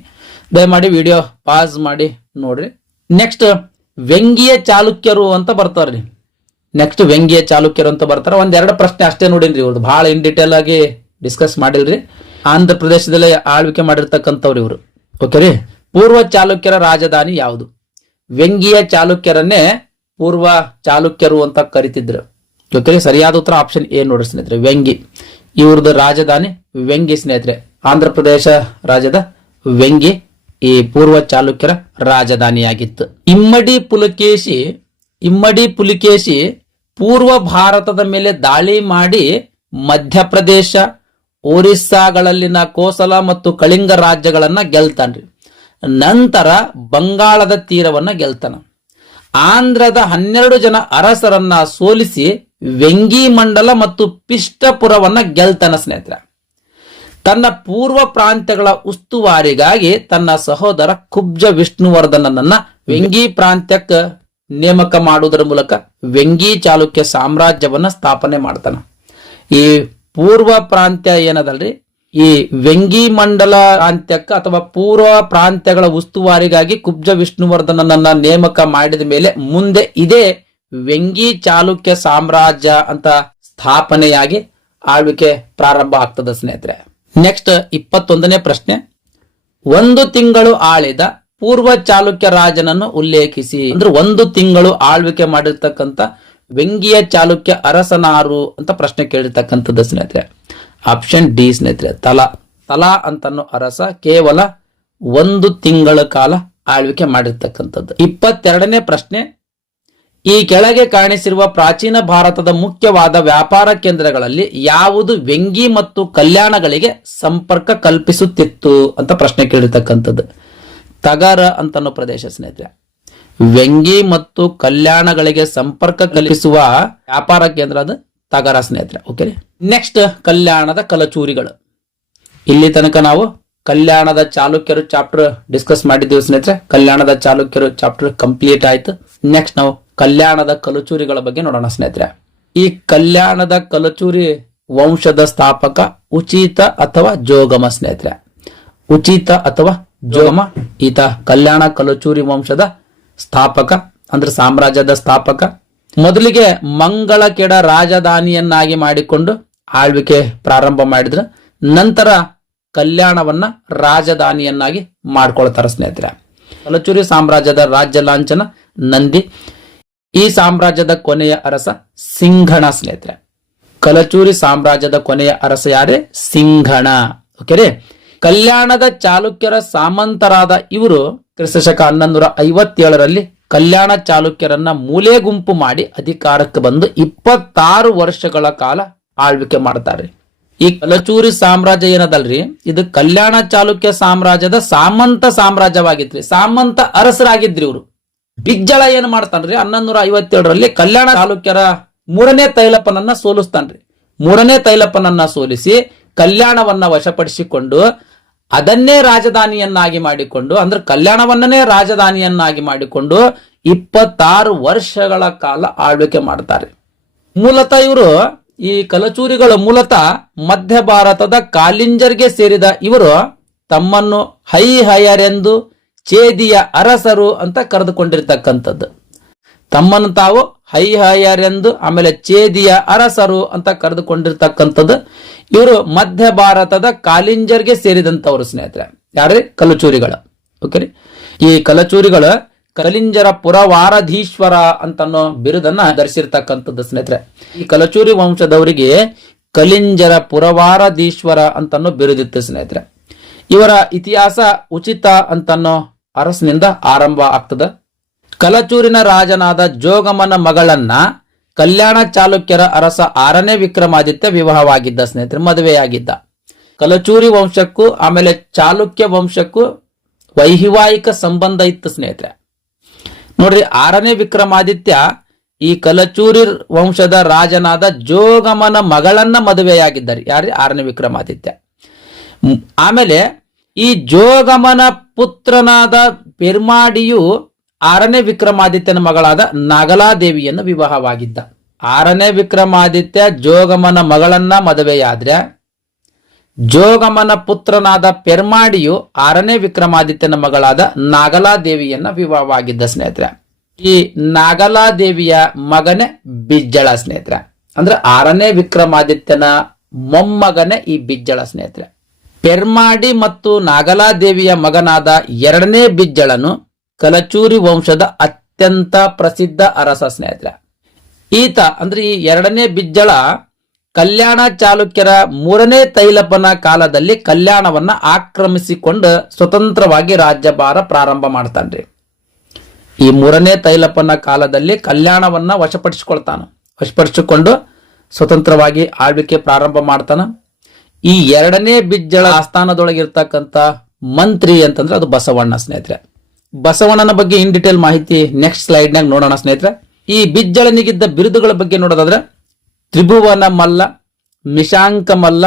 ದಯಮಾಡಿ ವಿಡಿಯೋ ಪಾಸ್ ಮಾಡಿ ನೋಡ್ರಿ. ನೆಕ್ಸ್ಟ್ ವ್ಯಂಗ್ಯ ಚಾಲುಕ್ಯರು ಅಂತ ಬರ್ತಾರ್ರಿ. ನೆಕ್ಸ್ಟ್ ವ್ಯಂಗ್ಯ ಚಾಲುಕ್ಯರು ಅಂತ ಬರ್ತಾರ. 1-2 ಪ್ರಶ್ನೆ ಅಷ್ಟೇ ನೋಡಿನ್ರಿ, ಇವ್ರದ್ದು ಬಹಳ ಇನ್ ಡೀಟೇಲ್ ಆಗಿ ಡಿಸ್ಕಸ್ ಮಾಡಿಲ್ರಿ. ಆಂಧ್ರ ಪ್ರದೇಶದಲ್ಲಿ ಆಳ್ವಿಕೆ ಮಾಡಿರ್ತಕ್ಕಂಥವ್ರು ಇವರು. ಓಕೆ ರೀ, ಪೂರ್ವ ಚಾಲುಕ್ಯರ ರಾಜಧಾನಿ ಯಾವುದು? ವ್ಯಂಗ್ಯ ಚಾಲುಕ್ಯರನ್ನೇ ಪೂರ್ವ ಚಾಲುಕ್ಯರು ಅಂತ ಕರಿತಿದ್ರು. ಓಕೆ, ಸರಿಯಾದ ಉತ್ತರ ಆಪ್ಷನ್ ಎ ನೋಡ್ರಿ ಸ್ನೇಹಿತರೆ, ವ್ಯಂಗಿ. ಇವ್ರದ್ದು ರಾಜಧಾನಿ ವ್ಯಂಗಿ ಸ್ನೇಹಿತರೆ. ಆಂಧ್ರ ಪ್ರದೇಶ ರಾಜ್ಯದ ವ್ಯಂಗಿ ಈ ಪೂರ್ವ ಚಾಲುಕ್ಯರ ರಾಜಧಾನಿಯಾಗಿತ್ತು. ಇಮ್ಮಡಿ ಪುಲಿಕೇಶಿ ಪೂರ್ವ ಭಾರತದ ಮೇಲೆ ದಾಳಿ ಮಾಡಿ ಮಧ್ಯಪ್ರದೇಶ, ಒರಿಸ್ಸಾಗಳಲ್ಲಿನ ಕೋಸಲ ಮತ್ತು ಕಳಿಂಗ ರಾಜ್ಯಗಳನ್ನ ಗೆಲ್ತಾನ್ರಿ. ನಂತರ ಬಂಗಾಳದ ತೀರವನ್ನ ಗೆಲ್ತಾನ. ಆಂಧ್ರದ 12 ಜನ ಅರಸರನ್ನ ಸೋಲಿಸಿ ವ್ಯಂಗಿ ಮಂಡಲ ಮತ್ತು ಪಿಷ್ಟಪುರವನ್ನ ಗೆಲ್ತಾನ ಸ್ನೇಹಿತರೆ. ತನ್ನ ಪೂರ್ವ ಪ್ರಾಂತ್ಯಗಳ ಉಸ್ತುವಾರಿಗಾಗಿ ತನ್ನ ಸಹೋದರ ಕುಬ್ಜ ವಿಷ್ಣುವರ್ಧನನನ್ನ ವ್ಯಂಗಿ ಪ್ರಾಂತ್ಯಕ್ಕೆ ನೇಮಕ ಮಾಡುವುದರ ಮೂಲಕ ವ್ಯಂಗಿ ಚಾಲುಕ್ಯ ಸಾಮ್ರಾಜ್ಯವನ್ನ ಸ್ಥಾಪನೆ ಮಾಡ್ತಾನ. ಈ ಪೂರ್ವ ಪ್ರಾಂತ್ಯ ಏನದಲ್ರಿ, ಈ ವ್ಯಂಗಿ ಮಂಡಲ ಪ್ರಾಂತ್ಯಕ್ಕೆ ಅಥವಾ ಪೂರ್ವ ಪ್ರಾಂತ್ಯಗಳ ಉಸ್ತುವಾರಿಗಾಗಿ ಕುಬ್ಜ ವಿಷ್ಣುವರ್ಧನನನ್ನ ನೇಮಕ ಮಾಡಿದ ಮೇಲೆ ಮುಂದೆ ಇದೇ ವ್ಯಂಗಿ ಚಾಲುಕ್ಯ ಸಾಮ್ರಾಜ್ಯ ಅಂತ ಸ್ಥಾಪನೆಯಾಗಿ ಆಳ್ವಿಕೆ ಪ್ರಾರಂಭ ಆಗ್ತದ ಸ್ನೇಹಿತರೆ. ನೆಕ್ಸ್ಟ್ 21ನೇ ಪ್ರಶ್ನೆ, 1 ತಿಂಗಳು ಆಳಿದ ಪೂರ್ವ ಚಾಲುಕ್ಯ ರಾಜನನ್ನು ಉಲ್ಲೇಖಿಸಿ. ಅಂದ್ರೆ 1 ತಿಂಗಳು ಆಳ್ವಿಕೆ ಮಾಡಿರ್ತಕ್ಕಂಥ ವ್ಯಂಗ್ಯ ಚಾಲುಕ್ಯ ಅರಸನಾರು ಅಂತ ಪ್ರಶ್ನೆ ಕೇಳಿರ್ತಕ್ಕಂಥದ್ದು ಸ್ನೇಹಿತರೆ. ಆಪ್ಷನ್ ಡಿ ಸ್ನೇಹಿತರೆ, ತಲಾ ಅಂತನ್ನೋ ಅರಸ ಕೇವಲ 1 ತಿಂಗಳ ಕಾಲ ಆಳ್ವಿಕೆ ಮಾಡಿರ್ತಕ್ಕಂಥದ್ದು. 22ನೇ ಪ್ರಶ್ನೆ, ಈ ಕೆಳಗೆ ಕಾಣಿಸಿರುವ ಪ್ರಾಚೀನ ಭಾರತದ ಮುಖ್ಯವಾದ ವ್ಯಾಪಾರ ಕೇಂದ್ರಗಳಲ್ಲಿ ಯಾವುದು ವೆಂಗಿ ಮತ್ತು ಕಲ್ಯಾಣಗಳಿಗೆ ಸಂಪರ್ಕ ಕಲ್ಪಿಸುತ್ತಿತ್ತು ಅಂತ ಪ್ರಶ್ನೆ ಕೇಳಿರ್ತಕ್ಕಂಥದ್ದು. ತಗರ ಅಂತನೋ ಪ್ರದೇಶ ಸ್ನೇಹಿತರೆ. ವೆಂಗಿ ಮತ್ತು ಕಲ್ಯಾಣಗಳಿಗೆ ಸಂಪರ್ಕ ಕಲ್ಪಿಸುವ ವ್ಯಾಪಾರ ಕೇಂದ್ರ ಅದು ತಗರ ಸ್ನೇಹಿತರೆ. ಓಕೆ. ನೆಕ್ಸ್ಟ್ ಕಲ್ಯಾಣದ ಕಲಚೂರಿಗಳು. ಇಲ್ಲಿ ತನಕ ನಾವು ಕಲ್ಯಾಣದ ಚಾಲುಕ್ಯರು ಚಾಪ್ಟರ್ ಡಿಸ್ಕಸ್ ಮಾಡಿದ್ದೀವಿ ಸ್ನೇಹಿತರೆ. ಕಲ್ಯಾಣದ ಚಾಲುಕ್ಯರು ಚಾಪ್ಟರ್ ಕಂಪ್ಲೀಟ್ ಆಯ್ತು. ನೆಕ್ಸ್ಟ್ ನಾವು ಕಲ್ಯಾಣದ ಕಲಚೂರಿಗಳ ಬಗ್ಗೆ ನೋಡೋಣ ಸ್ನೇಹಿತರೆ. ಈ ಕಲ್ಯಾಣದ ಕಲಚೂರಿ ವಂಶದ ಸ್ಥಾಪಕ ಉಚಿತ ಅಥವಾ ಜೋಗಮ ಸ್ನೇಹಿತರೆ. ಉಚಿತ ಅಥವಾ ಜೋಗಮ ಈತ ಕಲ್ಯಾಣ ಕಲಚೂರಿ ವಂಶದ ಸ್ಥಾಪಕ ಅಂದ್ರೆ ಸಾಮ್ರಾಜ್ಯದ ಸ್ಥಾಪಕ. ಮೊದಲಿಗೆ ಮಂಗಳಕೆಡ ರಾಜಧಾನಿಯನ್ನಾಗಿ ಮಾಡಿಕೊಂಡು ಆಳ್ವಿಕೆ ಪ್ರಾರಂಭ ಮಾಡಿದ್ರು. ನಂತರ ಕಲ್ಯಾಣವನ್ನ ರಾಜಧಾನಿಯನ್ನಾಗಿ ಮಾಡ್ಕೊಳ್ತಾರ ಸ್ನೇಹಿತರೆ. ಕಲಚೂರಿ ಸಾಮ್ರಾಜ್ಯದ ರಾಜ್ಯ ಲಾಂಛನ ನಂದಿ. ಈ ಸಾಮ್ರಾಜ್ಯದ ಕೊನೆಯ ಅರಸ ಸಿಂಘಣ ಸ್ನೇಹಿತರೆ. ಕಲಚೂರಿ ಸಾಮ್ರಾಜ್ಯದ ಕೊನೆಯ ಅರಸ ಯಾರೇ? ಸಿಂಘಣ. ಓಕೆ. ಕಲ್ಯಾಣದ ಚಾಲುಕ್ಯರ ಸಾಮಂತರಾದ ಇವರು ಕ್ರಿಸ್ತಶಕ 1157ರಲ್ಲಿ ಕಲ್ಯಾಣ ಚಾಲುಕ್ಯರನ್ನ ಮೂಲೆ ಗುಂಪು ಮಾಡಿ ಅಧಿಕಾರಕ್ಕೆ ಬಂದು 26 ವರ್ಷಗಳ ಕಾಲ ಆಳ್ವಿಕೆ ಮಾಡ್ತಾರೆ. ಈ ಕಲಚೂರಿ ಸಾಮ್ರಾಜ್ಯ ಏನದಲ್ರಿ, ಇದು ಕಲ್ಯಾಣ ಚಾಲುಕ್ಯ ಸಾಮ್ರಾಜ್ಯದ ಸಾಮಂತ ಸಾಮ್ರಾಜ್ಯವಾಗಿತ್ರಿ. ಸಾಮಂತ ಅರಸರಾಗಿದ್ರಿ ಇವರು. ಬಿಜ್ಜಳ ಏನ್ ಮಾಡ್ತಾನ್ರಿ, 1157ರಲ್ಲಿ ಕಲ್ಯಾಣ ಚಾಲುಕ್ಯರ 3ನೇ ತೈಲಪ್ಪನನ್ನ ಸೋಲಿಸ್ತಾನ್ರಿ. 3ನೇ ತೈಲಪ್ಪನನ್ನ ಸೋಲಿಸಿ ಕಲ್ಯಾಣವನ್ನ ವಶಪಡಿಸಿಕೊಂಡು ಅದನ್ನೇ ರಾಜಧಾನಿಯನ್ನಾಗಿ ಮಾಡಿಕೊಂಡು, ಅಂದ್ರೆ ಕಲ್ಯಾಣವನ್ನೇ ರಾಜಧಾನಿಯನ್ನಾಗಿ ಮಾಡಿಕೊಂಡು 26 ವರ್ಷಗಳ ಕಾಲ ಆಳ್ವಿಕೆ ಮಾಡ್ತಾರೆ. ಮೂಲತಃ ಇವರು ಈ ಕಲಚೂರಿಗಳು ಮೂಲತಃ ಮಧ್ಯ ಭಾರತದ ಕಾಲಿಂಜರ್ಗೆ ಸೇರಿದ ಇವರು ತಮ್ಮನ್ನು ಹೈಹಯರೆಂದು ಚೇದಿಯ ಅರಸರು ಅಂತ ಕರೆದುಕೊಂಡಿರ್ತಕ್ಕಂಥದ್ದು. ತಮ್ಮನ್ನು ತಾವು ಹೈಹಯರೆಂದು ಆಮೇಲೆ ಚೇದಿಯ ಅರಸರು ಅಂತ ಕರೆದುಕೊಂಡಿರ್ತಕ್ಕಂಥದ್ದು. ಇವರು ಮಧ್ಯ ಭಾರತದ ಕಾಲಿಂಜರ್ಗೆ ಸೇರಿದಂತವರು ಸ್ನೇಹಿತರೆ. ಯಾರೇ? ಕಲಚೂರಿಗಳು. ಓಕೆ. ಈ ಕಲಚೂರಿಗಳು ಕಲಿಂಜರ ಪುರವಾರಧೀಶ್ವರ ಅಂತನೋ ಬಿರುದನ್ನ ಧರಿಸಿರ್ತಕ್ಕಂಥದ್ದು ಸ್ನೇಹಿತರೆ. ಈ ಕಲಚೂರಿ ವಂಶದವರಿಗೆ ಕಲಿಂಜರ ಪುರವಾರಧೀಶ್ವರ ಅಂತನೋ ಬಿರುದಿತ್ತು ಸ್ನೇಹಿತರೆ. ಇವರ ಇತಿಹಾಸ ಉಚಿತ ಅಂತನೋ ಅರಸನಿಂದ ಆರಂಭ ಆಗ್ತದೆ. ಕಲಚೂರಿನ ರಾಜನಾದ ಜೋಗಮನ ಮಗಳನ್ನ ಕಲ್ಯಾಣ ಚಾಲುಕ್ಯರ ಅರಸ 6ನೇ ವಿಕ್ರಮಾದಿತ್ಯ ವಿವಾಹವಾಗಿದ್ದ ಸ್ನೇಹಿತರೆ, ಮದುವೆಯಾಗಿದ್ದ. ಕಲಚೂರಿ ವಂಶಕ್ಕೂ ಆಮೇಲೆ ಚಾಲುಕ್ಯ ವಂಶಕ್ಕೂ ವೈವಾಹಿಕ ಸಂಬಂಧ ಇತ್ತು ಸ್ನೇಹಿತರೆ. ನೋಡ್ರಿ, 6ನೇ ವಿಕ್ರಮಾದಿತ್ಯ ಈ ಕಲಚೂರಿ ವಂಶದ ರಾಜನಾದ ಜೋಗಮನ ಮಗಳನ್ನ ಮದುವೆಯಾಗಿದ್ದಾರೆ. ಯಾರು? 6ನೇ ವಿಕ್ರಮಾದಿತ್ಯ. ಆಮೇಲೆ ಈ ಜೋಗಮನ ಪುತ್ರನಾದ ಪೆರ್ಮಾಡಿಯು 6ನೇ ವಿಕ್ರಮಾದಿತ್ಯನ ಮಗಳಾದ ನಾಗಲಾದೇವಿಯನ್ನು ವಿವಾಹವಾಗಿದ್ದ. 6ನೇ ವಿಕ್ರಮಾದಿತ್ಯ ಜೋಗಮನ ಮಗಳನ್ನ ಮದುವೆಯಾದ್ರೆ ಜೋಗಮನ ಪುತ್ರನಾದ ಪೆರ್ಮಾಡಿಯು 6ನೇ ವಿಕ್ರಮಾದಿತ್ಯನ ಮಗಳಾದ ನಾಗಲಾದೇವಿಯನ್ನ ವಿವಾಹವಾಗಿದ್ದ ಸ್ನೇಹಿತರೆ. ಈ ನಾಗಲಾದೇವಿಯ ಮಗನೇ ಬಿಜ್ಜಳ ಸ್ನೇಹಿತರೆ. ಅಂದ್ರೆ 6ನೇ ವಿಕ್ರಮಾದಿತ್ಯನ ಮೊಮ್ಮಗನೇ ಈ ಬಿಜ್ಜಳ ಸ್ನೇಹಿತರೆ. ಪೆರ್ಮಾಡಿ ಮತ್ತು ನಾಗಲಾದೇವಿಯ ಮಗನಾದ 2ನೇ ಬಿಜ್ಜಳನು ಕಲಚೂರಿ ವಂಶದ ಅತ್ಯಂತ ಪ್ರಸಿದ್ಧ ಅರಸ ಸ್ನೇಹಿತರೆ. ಈತ ಅಂದ್ರೆ ಈ 2ನೇ ಬಿಜ್ಜಳ ಕಲ್ಯಾಣ ಚಾಲುಕ್ಯರ 3ನೇ ತೈಲಪ್ಪನ ಕಾಲದಲ್ಲಿ ಕಲ್ಯಾಣವನ್ನ ಆಕ್ರಮಿಸಿಕೊಂಡು ಸ್ವತಂತ್ರವಾಗಿ ರಾಜ್ಯಭಾರ ಪ್ರಾರಂಭ ಮಾಡ್ತಾನ್ರಿ. ಈ 3ನೇ ತೈಲಪ್ಪನ ಕಾಲದಲ್ಲಿ ಕಲ್ಯಾಣವನ್ನ ವಶಪಡಿಸಿಕೊಂಡು ಸ್ವತಂತ್ರವಾಗಿ ಆಳ್ವಿಕೆ ಪ್ರಾರಂಭ ಮಾಡ್ತಾನ. ಈ 2ನೇ ಬಿಜ್ಜಳ ಆಸ್ಥಾನದೊಳಗಿರ್ತಕ್ಕಂಥ ಮಂತ್ರಿ ಅಂತಂದ್ರೆ ಅದು ಬಸವಣ್ಣ ಸ್ನೇಹಿತರೆ. ಬಸವಣ್ಣನ ಬಗ್ಗೆ ಇನ್ ಡಿಟೇಲ್ ಮಾಹಿತಿ ನೆಕ್ಸ್ಟ್ ಸ್ಲೈಡ್ನಾಗ ನೋಡೋಣ ಸ್ನೇಹಿತರೆ. ಈ ಬಿಜ್ಜಳನಿಗಿದ್ದ ಬಿರುದುಗಳ ಬಗ್ಗೆ ನೋಡೋದಾದ್ರೆ ತ್ರಿಭುವನ ಮಲ್ಲ, ಮಿಶಾಂಕ ಮಲ್ಲ,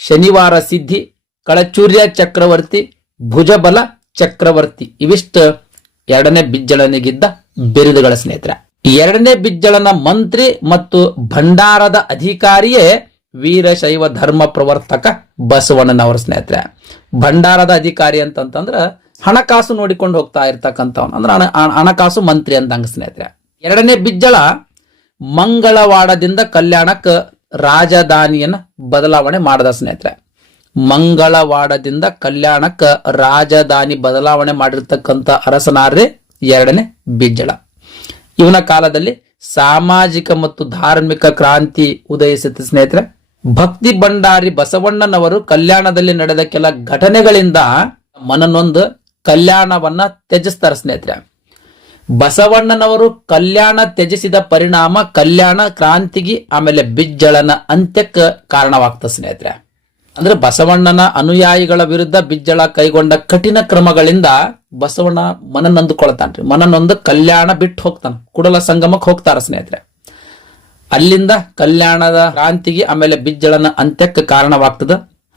ಶನಿವಾರ ಸಿದ್ಧಿ, ಕಳಚೂರ್ಯ ಚಕ್ರವರ್ತಿ, ಭುಜಬಲ ಚಕ್ರವರ್ತಿ, ಇವಿಷ್ಟು 2ನೇ ಬಿಜ್ಜಳನಿಗಿದ್ದ ಬಿರುದುಗಳ ಸ್ನೇಹಿತರೆ. 2ನೇ ಬಿಜ್ಜಳನ ಮಂತ್ರಿ ಮತ್ತು ಭಂಡಾರದ ಅಧಿಕಾರಿಯೇ ವೀರಶೈವ ಧರ್ಮ ಪ್ರವರ್ತಕ ಬಸವಣ್ಣನವರ ಸ್ನೇಹಿತರೆ. ಭಂಡಾರದ ಅಧಿಕಾರಿ ಅಂತಂದ್ರ ಹಣಕಾಸು ನೋಡಿಕೊಂಡು ಹೋಗ್ತಾ ಇರ್ತಕ್ಕಂಥವನು, ಅಂದ್ರೆ ಹಣಕಾಸು ಮಂತ್ರಿ ಅಂದಂಗ ಸ್ನೇಹಿತರೆ. 2ನೇ ಬಿಜ್ಜಳ ಮಂಗಳವಾಡದಿಂದ ಕಲ್ಯಾಣಕ್ಕೆ ರಾಜಧಾನಿಯನ್ನ ಬದಲಾವಣೆ ಮಾಡದ ಸ್ನೇಹಿತರೆ. ಮಂಗಳವಾಡದಿಂದ ಕಲ್ಯಾಣಕ್ಕೆ ರಾಜಧಾನಿ ಬದಲಾವಣೆ ಮಾಡಿರ್ತಕ್ಕಂಥ ಅರಸನಾರ್ರೆ 2ನೇ ಬಿಜ್ಜಳ. ಇವನ ಕಾಲದಲ್ಲಿ ಸಾಮಾಜಿಕ ಮತ್ತು ಧಾರ್ಮಿಕ ಕ್ರಾಂತಿ ಉದಯಿಸುತ್ತೆ ಸ್ನೇಹಿತರೆ. ಭಕ್ತಿ ಭಂಡಾರಿ ಬಸವಣ್ಣನವರು ಕಲ್ಯಾಣದಲ್ಲಿ ನಡೆದ ಕೆಲ ಘಟನೆಗಳಿಂದ ಮನನೊಂದು ಕಲ್ಯಾಣವನ್ನ ತ್ಯಜಿಸ್ತಾರೆ ಸ್ನೇಹಿತರೆ. ಬಸವಣ್ಣನವರು ಕಲ್ಯಾಣ ತ್ಯಜಿಸಿದ ಪರಿಣಾಮ ಕಲ್ಯಾಣ ಕ್ರಾಂತಿಗೆ ಆಮೇಲೆ ಬಿಜ್ಜಳನ ಅಂತ್ಯಕ್ಕೆ ಕಾರಣವಾಗ್ತದೆ ಸ್ನೇಹಿತರೆ. ಅಂದ್ರೆ ಬಸವಣ್ಣನ ಅನುಯಾಯಿಗಳ ವಿರುದ್ಧ ಬಿಜ್ಜಳ ಕೈಗೊಂಡ ಕಠಿಣ ಕ್ರಮಗಳಿಂದ ಬಸವಣ್ಣ ಮನನೊಂದುಕೊಳ್ತಾನ್ರಿ. ಮನನೊಂದು ಕಲ್ಯಾಣ ಬಿಟ್ಟು ಹೋಗ್ತಾನ, ಕೂಡಲ ಸಂಗಮಕ್ಕೆ ಹೋಗ್ತಾರ ಸ್ನೇಹಿತರೆ. ಅಲ್ಲಿಂದ ಕಲ್ಯಾಣದ ಕ್ರಾಂತಿಗೆ ಆಮೇಲೆ ಬಿಜ್ಜಳನ ಅಂತ್ಯಕ್ಕೆ ಕಾರಣವಾಗ್ತದ.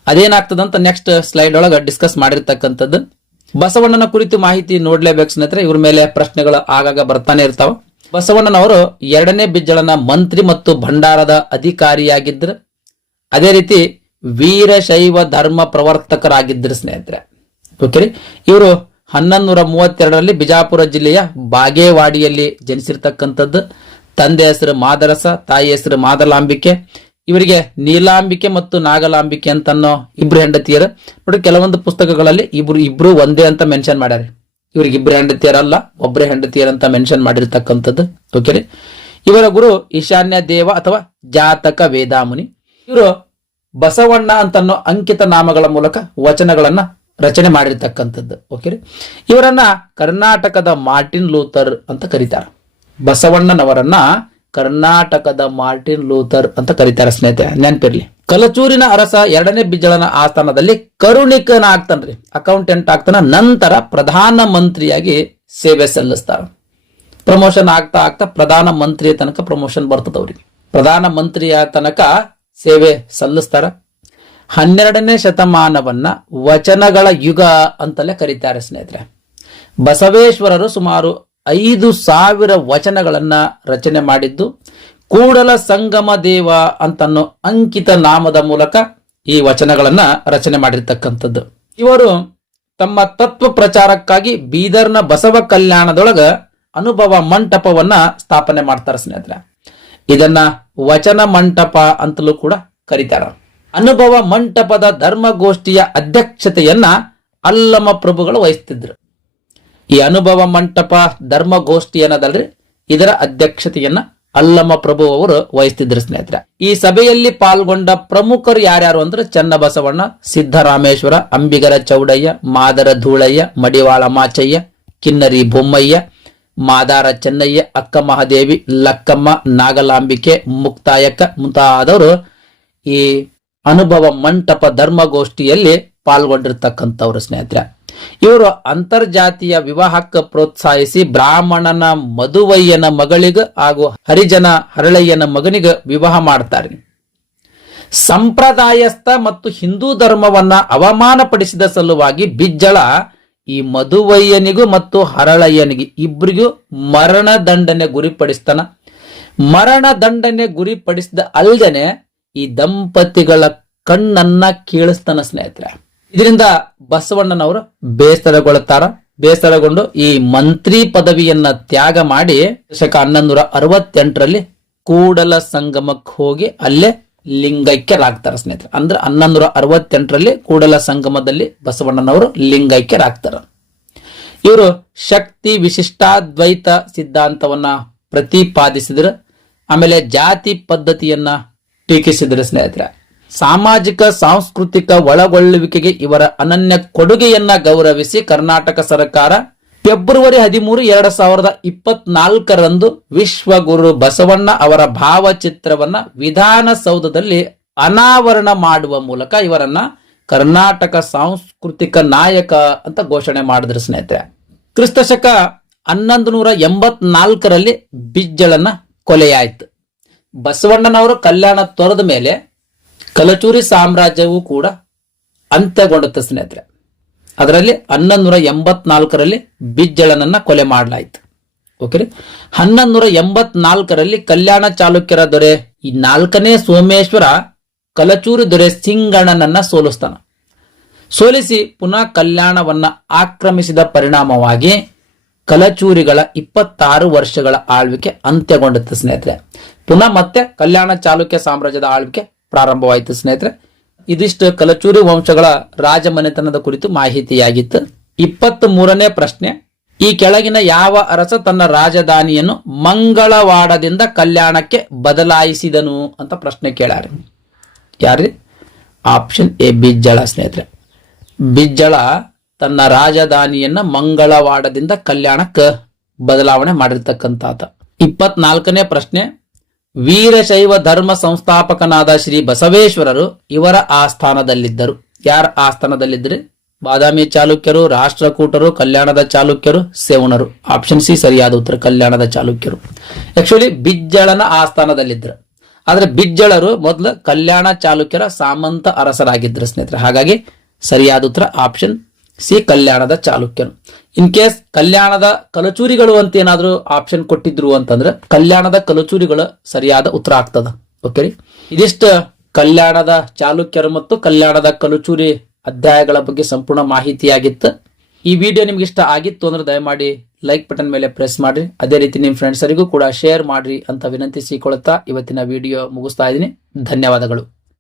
ಅದೇನಾಗ್ತದಂತ ನೆಕ್ಸ್ಟ್ ಸ್ಲೈಡ್ ಒಳಗೆ ಡಿಸ್ಕಸ್ ಮಾಡಿರ್ತಕ್ಕಂಥದ್ದು. ಬಸವಣ್ಣನ ಕುರಿತು ಮಾಹಿತಿ ನೋಡ್ಲೇಬೇಕು ಸ್ನೇಹಿತರೆ. ಇವ್ರ ಮೇಲೆ ಪ್ರಶ್ನೆಗಳು ಆಗಾಗ ಬರ್ತಾನೆ ಇರ್ತಾವ. ಬಸವಣ್ಣನವರು 2ನೇ ಬಿಜ್ಜಳನ ಮಂತ್ರಿ ಮತ್ತು ಭಂಡಾರದ ಅಧಿಕಾರಿಯಾಗಿದ್ರು. ಅದೇ ರೀತಿ ವೀರಶೈವ ಧರ್ಮ ಪ್ರವರ್ತಕರಾಗಿದ್ದರು ಸ್ನೇಹಿತರೆ. ಓಕೆ, ಇವರು 1132ರಲ್ಲಿ ಬಿಜಾಪುರ ಜಿಲ್ಲೆಯ ಬಾಗೇವಾಡಿಯಲ್ಲಿ ಜನಿಸಿರ್ತಕ್ಕಂಥದ್ದು. ತಂದೆ ಹೆಸರು ಮಾದರಸ, ತಾಯಿ ಹೆಸರು ಮಾದಲಾಂಬಿಕೆ. ಇವರಿಗೆ ನೀಲಾಂಬಿಕೆ ಮತ್ತು ನಾಗಲಾಂಬಿಕೆ ಅಂತನೋ ಇಬ್ರು ಹೆಂಡತಿಯರು. ನೋಡಿ, ಕೆಲವೊಂದು ಪುಸ್ತಕಗಳಲ್ಲಿ ಇಬ್ರು ಒಂದೇ ಅಂತ ಮೆನ್ಷನ್ ಮಾಡ್ಯಾರ. ಇವ್ರಿಗೆ ಇಬ್ರು ಹೆಂಡತಿಯರಲ್ಲ, ಒಬ್ಬರೇ ಹೆಂಡತಿಯರ್ ಅಂತ ಮೆನ್ಷನ್ ಮಾಡಿರ್ತಕ್ಕಂಥದ್ದು. ಓಕೆ, ಇವರ ಗುರು ಈಶಾನ್ಯ ದೇವ ಅಥವಾ ಜಾತಕ ವೇದಾಮುನಿ. ಇವರು ಬಸವಣ್ಣ ಅಂತನ್ನೋ ಅಂಕಿತ ನಾಮಗಳ ಮೂಲಕ ವಚನಗಳನ್ನ ರಚನೆ ಮಾಡಿರ್ತಕ್ಕಂಥದ್ದು. ಓಕೆ, ಇವರನ್ನ ಕರ್ನಾಟಕದ ಮಾರ್ಟಿನ್ ಲೂಥರ್ ಅಂತ ಕರೀತಾರೆ. ಬಸವಣ್ಣನವರನ್ನ ಕರ್ನಾಟಕದ ಮಾರ್ಟಿನ್ ಲೂಥರ್ ಅಂತ ಕರೀತಾರೆ ಸ್ನೇಹಿತರೆ, ನೆನಪಿರ್ಲಿ. ಕಲಚೂರಿನ ಅರಸ 2ನೇ ಬಿಜ್ಜಳನ ಆಸ್ಥಾನದಲ್ಲಿ ಕರುಣಿಕನ ಆಗ್ತಾನ್ರಿ, ಅಕೌಂಟೆಂಟ್ ಆಗ್ತಾನ. ನಂತರ ಪ್ರಧಾನ ಮಂತ್ರಿಯಾಗಿ ಸೇವೆ ಸಲ್ಲಿಸ್ತಾರ. ಪ್ರಮೋಷನ್ ಆಗ್ತಾ ಆಗ್ತಾ ಪ್ರಧಾನ ಮಂತ್ರಿಯ ತನಕ ಪ್ರಮೋಷನ್ ಬರ್ತದ ಅವ್ರಿಗೆ. ಪ್ರಧಾನ ಮಂತ್ರಿಯ ತನಕ ಸೇವೆ ಸಲ್ಲಿಸ್ತಾರ. 12ನೇ ಶತಮಾನವನ್ನ ವಚನಗಳ ಯುಗ ಅಂತಲೇ ಕರೀತಾರೆ ಸ್ನೇಹಿತರೆ. ಬಸವೇಶ್ವರರು ಸುಮಾರು 5,000 ವಚನಗಳನ್ನ ರಚನೆ ಮಾಡಿದ್ದು ಕೂಡಲ ಸಂಗಮ ದೇವ ಅಂತನ್ನೋ ಅಂಕಿತ ನಾಮದ ಮೂಲಕ ಈ ವಚನಗಳನ್ನ ರಚನೆ ಮಾಡಿರ್ತಕ್ಕಂಥದ್ದು. ಇವರು ತಮ್ಮ ತತ್ವ ಪ್ರಚಾರಕ್ಕಾಗಿ ಬೀದರ್ನ ಬಸವ ಕಲ್ಯಾಣದೊಳಗ ಅನುಭವ ಮಂಟಪವನ್ನ ಸ್ಥಾಪನೆ ಮಾಡ್ತಾರೆ ಸ್ನೇಹಿತರೆ. ಇದನ್ನ ವಚನ ಮಂಟಪ ಅಂತಲೂ ಕೂಡ ಕರೀತಾರ. ಅನುಭವ ಮಂಟಪದ ಧರ್ಮಗೋಷ್ಠಿಯ ಅಧ್ಯಕ್ಷತೆಯನ್ನ ಅಲ್ಲಮ ಪ್ರಭುಗಳು ವಹಿಸ್ತಿದ್ರು. ಈ ಅನುಭವ ಮಂಟಪ ಧರ್ಮಗೋಷ್ಠಿ ಅನ್ನೋದಲ್ರಿ, ಇದರ ಅಧ್ಯಕ್ಷತೆಯನ್ನ ಅಲ್ಲಮ ಪ್ರಭು ಅವರು ವಹಿಸ್ತಿದ್ರು ಸ್ನೇಹಿತರೆ. ಈ ಸಭೆಯಲ್ಲಿ ಪಾಲ್ಗೊಂಡ ಪ್ರಮುಖರು ಯಾರ್ಯಾರು ಅಂದ್ರೆ ಚನ್ನಬಸವಣ್ಣ, ಸಿದ್ದರಾಮೇಶ್ವರ, ಅಂಬಿಗರ ಚೌಡಯ್ಯ, ಮಾದರ ಧೂಳಯ್ಯ, ಮಡಿವಾಳ ಮಾಚಯ್ಯ, ಕಿನ್ನರಿ ಬೊಮ್ಮಯ್ಯ, ಮಾದಾರ ಚೆನ್ನಯ್ಯ, ಅಕ್ಕ ಮಹಾದೇವಿ, ಲಕ್ಕಮ್ಮ, ನಾಗಲಾಂಬಿಕೆ, ಮುಕ್ತಾಯಕ್ಕ ಮುಂತಾದವರು ಈ ಅನುಭವ ಮಂಟಪ ಧರ್ಮಗೋಷ್ಠಿಯಲ್ಲಿ ಪಾಲ್ಗೊಂಡಿರ್ತಕ್ಕಂಥವ್ರು ಸ್ನೇಹಿತರೆ. ಇವರು ಅಂತರ್ಜಾತೀಯ ವಿವಾಹಕ್ಕೆ ಪ್ರೋತ್ಸಾಹಿಸಿ ಬ್ರಾಹ್ಮಣನ ಮಧುವಯ್ಯನ ಮಗಳಿಗ ಹಾಗೂ ಹರಿಜನ ಹರಳಯ್ಯನ ಮಗನಿಗ ವಿವಾಹ ಮಾಡ್ತಾರೆ. ಸಂಪ್ರದಾಯಸ್ಥ ಮತ್ತು ಹಿಂದೂ ಧರ್ಮವನ್ನ ಅವಮಾನಪಡಿಸಿದ ಸಲುವಾಗಿ ಬಿಜ್ಜಳ ಈ ಮಧುವಯ್ಯನಿಗೂ ಮತ್ತು ಹರಳಯ್ಯನಿಗೆ ಇಬ್ಬರಿಗೂ ಮರಣ ದಂಡನೆ ಗುರಿಪಡಿಸ್ತಾನ. ಮರಣ ದಂಡನೆ ಗುರಿಪಡಿಸಿದ ಅಲ್ದೇನೆ ಈ ದಂಪತಿಗಳ ಕಣ್ಣನ್ನ ಕೀಳಿಸ್ತಾನ ಸ್ನೇಹಿತರೆ. ಇದರಿಂದ ಬಸವಣ್ಣನವರು ಬೇಸರಗೊಳ್ತಾರ. ಬೇಸರಗೊಂಡು ಈ ಮಂತ್ರಿ ಪದವಿಯನ್ನ ತ್ಯಾಗ ಮಾಡಿ 1168ರಲ್ಲಿ ಕೂಡಲ ಸಂಗಮಕ್ಕೆ ಹೋಗಿ ಅಲ್ಲೇ ಲಿಂಗೈಕ್ಯರಾಗ್ತಾರ ಸ್ನೇಹಿತರೆ. ಅಂದ್ರೆ 1168ರಲ್ಲಿ ಕೂಡಲ ಸಂಗಮದಲ್ಲಿ ಬಸವಣ್ಣನವರು ಲಿಂಗೈಕ್ಯರಾಗ್ತಾರ. ಇವರು ಶಕ್ತಿ ವಿಶಿಷ್ಟಾದ್ವೈತ ಸಿದ್ಧಾಂತವನ್ನ ಪ್ರತಿಪಾದಿಸಿದ್ರು. ಆಮೇಲೆ ಜಾತಿ ಪದ್ಧತಿಯನ್ನ ಟೀಕಿಸಿದ್ರು ಸ್ನೇಹಿತರೆ. ಸಾಮಾಜಿಕ ಸಾಂಸ್ಕೃತಿಕ ಒಳಗೊಳ್ಳುವಿಕೆಗೆ ಇವರ ಅನನ್ಯ ಕೊಡುಗೆಯನ್ನ ಗೌರವಿಸಿ ಕರ್ನಾಟಕ ಸರ್ಕಾರ ಫೆಬ್ರವರಿ 13, 2024ರಂದು ವಿಶ್ವಗುರು ಬಸವಣ್ಣ ಅವರ ಭಾವಚಿತ್ರವನ್ನ ವಿಧಾನಸೌಧದಲ್ಲಿ ಅನಾವರಣ ಮಾಡುವ ಮೂಲಕ ಇವರನ್ನ ಕರ್ನಾಟಕ ಸಾಂಸ್ಕೃತಿಕ ನಾಯಕ ಅಂತ ಘೋಷಣೆ ಮಾಡಿದ್ರು ಸ್ನೇಹಿತರೆ. ಕ್ರಿಸ್ತಶಕ 1184ರಲ್ಲಿ ಬಿಜ್ಜಳನ ಕೊಲೆಯಾಯಿತು. ಬಸವಣ್ಣನವರು ಕಲ್ಯಾಣ ತೊರೆದ ಮೇಲೆ ಕಲಚೂರಿ ಸಾಮ್ರಾಜ್ಯವೂ ಕೂಡ ಅಂತ್ಯಗೊಂಡುತ್ತೆ ಸ್ನೇಹಿತರೆ. ಅದರಲ್ಲಿ 1184ರಲ್ಲಿ ಬಿಜ್ಜಳನನ್ನ ಕೊಲೆ ಮಾಡಲಾಯಿತು. ಓಕೆ, 1184ರಲ್ಲಿ ಕಲ್ಯಾಣ ಚಾಲುಕ್ಯರ ದೊರೆ ಈ 4ನೇ ಸೋಮೇಶ್ವರ ಕಲಚೂರಿ ದೊರೆ ಸಿಂಗಣ್ಣನನ್ನ ಸೋಲಿಸ್ತಾನ. ಸೋಲಿಸಿ ಪುನಃ ಕಲ್ಯಾಣವನ್ನ ಆಕ್ರಮಿಸಿದ ಪರಿಣಾಮವಾಗಿ ಕಲಚೂರಿಗಳ 26 ವರ್ಷಗಳ ಆಳ್ವಿಕೆ ಅಂತ್ಯಗೊಂಡುತ್ತೆ ಸ್ನೇಹಿತರೆ. ಪುನಃ ಮತ್ತೆ ಕಲ್ಯಾಣ ಚಾಲುಕ್ಯ ಸಾಮ್ರಾಜ್ಯದ ಆಳ್ವಿಕೆ ಪ್ರಾರಂಭವಾಯಿತು ಸ್ನೇಹಿತರೆ. ಇದಿಷ್ಟು ಕಲಚೂರಿ ವಂಶಗಳ ರಾಜಮನೆತನದ ಕುರಿತು ಮಾಹಿತಿಯಾಗಿತ್ತು. 23ನೇ ಪ್ರಶ್ನೆ, ಈ ಕೆಳಗಿನ ಯಾವ ಅರಸ ತನ್ನ ರಾಜಧಾನಿಯನ್ನು ಮಂಗಳವಾಡದಿಂದ ಕಲ್ಯಾಣಕ್ಕೆ ಬದಲಾಯಿಸಿದನು ಅಂತ ಪ್ರಶ್ನೆ ಕೇಳ್ಯಾರ. ಯಾರ್ರಿ? ಆಪ್ಷನ್ ಎ ಬಿಜ್ಜಳ ಸ್ನೇಹಿತರೆ. ಬಿಜ್ಜಳ ತನ್ನ ರಾಜಧಾನಿಯನ್ನ ಮಂಗಳವಾಡದಿಂದ ಕಲ್ಯಾಣಕ್ಕೆ ಬದಲಾವಣೆ ಮಾಡಿರ್ತಕ್ಕಂತಾತ. 24ನೇ ಪ್ರಶ್ನೆ, ವೀರಶೈವ ಧರ್ಮ ಸಂಸ್ಥಾಪಕನಾದ ಶ್ರೀ ಬಸವೇಶ್ವರರು ಇವರ ಆಸ್ಥಾನದಲ್ಲಿದ್ದರು. ಯಾರ ಆಸ್ಥಾನದಲ್ಲಿದ್ದರೆ? ಬಾದಾಮಿ ಚಾಲುಕ್ಯರು, ರಾಷ್ಟ್ರಕೂಟರು, ಕಲ್ಯಾಣದ ಚಾಲುಕ್ಯರು, ಸೇವಣರು. ಆಪ್ಷನ್ ಸಿ ಸರಿಯಾದ ಉತ್ತರ, ಕಲ್ಯಾಣದ ಚಾಲುಕ್ಯರು. ಆಕ್ಚುಲಿ ಬಿಜ್ಜಳನ ಆಸ್ಥಾನದಲ್ಲಿದ್ದರು. ಆದ್ರೆ ಬಿಜ್ಜಳರು ಮೊದಲು ಕಲ್ಯಾಣ ಚಾಲುಕ್ಯರ ಸಾಮಂತ ಅರಸರಾಗಿದ್ದರು ಸ್ನೇಹಿತರೆ. ಹಾಗಾಗಿ ಸರಿಯಾದ ಉತ್ತರ ಆಪ್ಷನ್ ಸಿ, ಕಲ್ಯಾಣದ ಚಾಲುಕ್ಯರು. ಇನ್ ಕೇಸ್ ಕಲ್ಯಾಣದ ಕಲಚೂರಿಗಳು ಅಂತ ಏನಾದ್ರು ಆಪ್ಷನ್ ಕೊಟ್ಟಿದ್ರು ಅಂತಂದ್ರೆ ಕಲ್ಯಾಣದ ಕಲಚೂರಿಗಳು ಸರಿಯಾದ ಉತ್ತರ ಆಗ್ತದ. ಓಕೆ ರೀ, ಇದಿಷ್ಟು ಕಲ್ಯಾಣದ ಚಾಲುಕ್ಯರು ಮತ್ತು ಕಲ್ಯಾಣದ ಕಲಚೂರಿ ಅಧ್ಯಾಯಗಳ ಬಗ್ಗೆ ಸಂಪೂರ್ಣ ಮಾಹಿತಿಯಾಗಿತ್ತು. ಈ ವಿಡಿಯೋ ನಿಮ್ಗೆ ಇಷ್ಟ ಆಗಿತ್ತು ಅಂದ್ರೆ ದಯಮಾಡಿ ಲೈಕ್ ಬಟನ್ ಮೇಲೆ ಪ್ರೆಸ್ ಮಾಡ್ರಿ. ಅದೇ ರೀತಿ ನಿಮ್ಮ ಫ್ರೆಂಡ್ಸರಿಗೂ ಕೂಡ ಶೇರ್ ಮಾಡ್ರಿ ಅಂತ ವಿನಂತಿಸಿಕೊಳ್ಳುತ್ತಾ ಇವತ್ತಿನ ವಿಡಿಯೋ ಮುಗಿಸ್ತಾ ಇದ್ದೀನಿ. ಧನ್ಯವಾದಗಳು.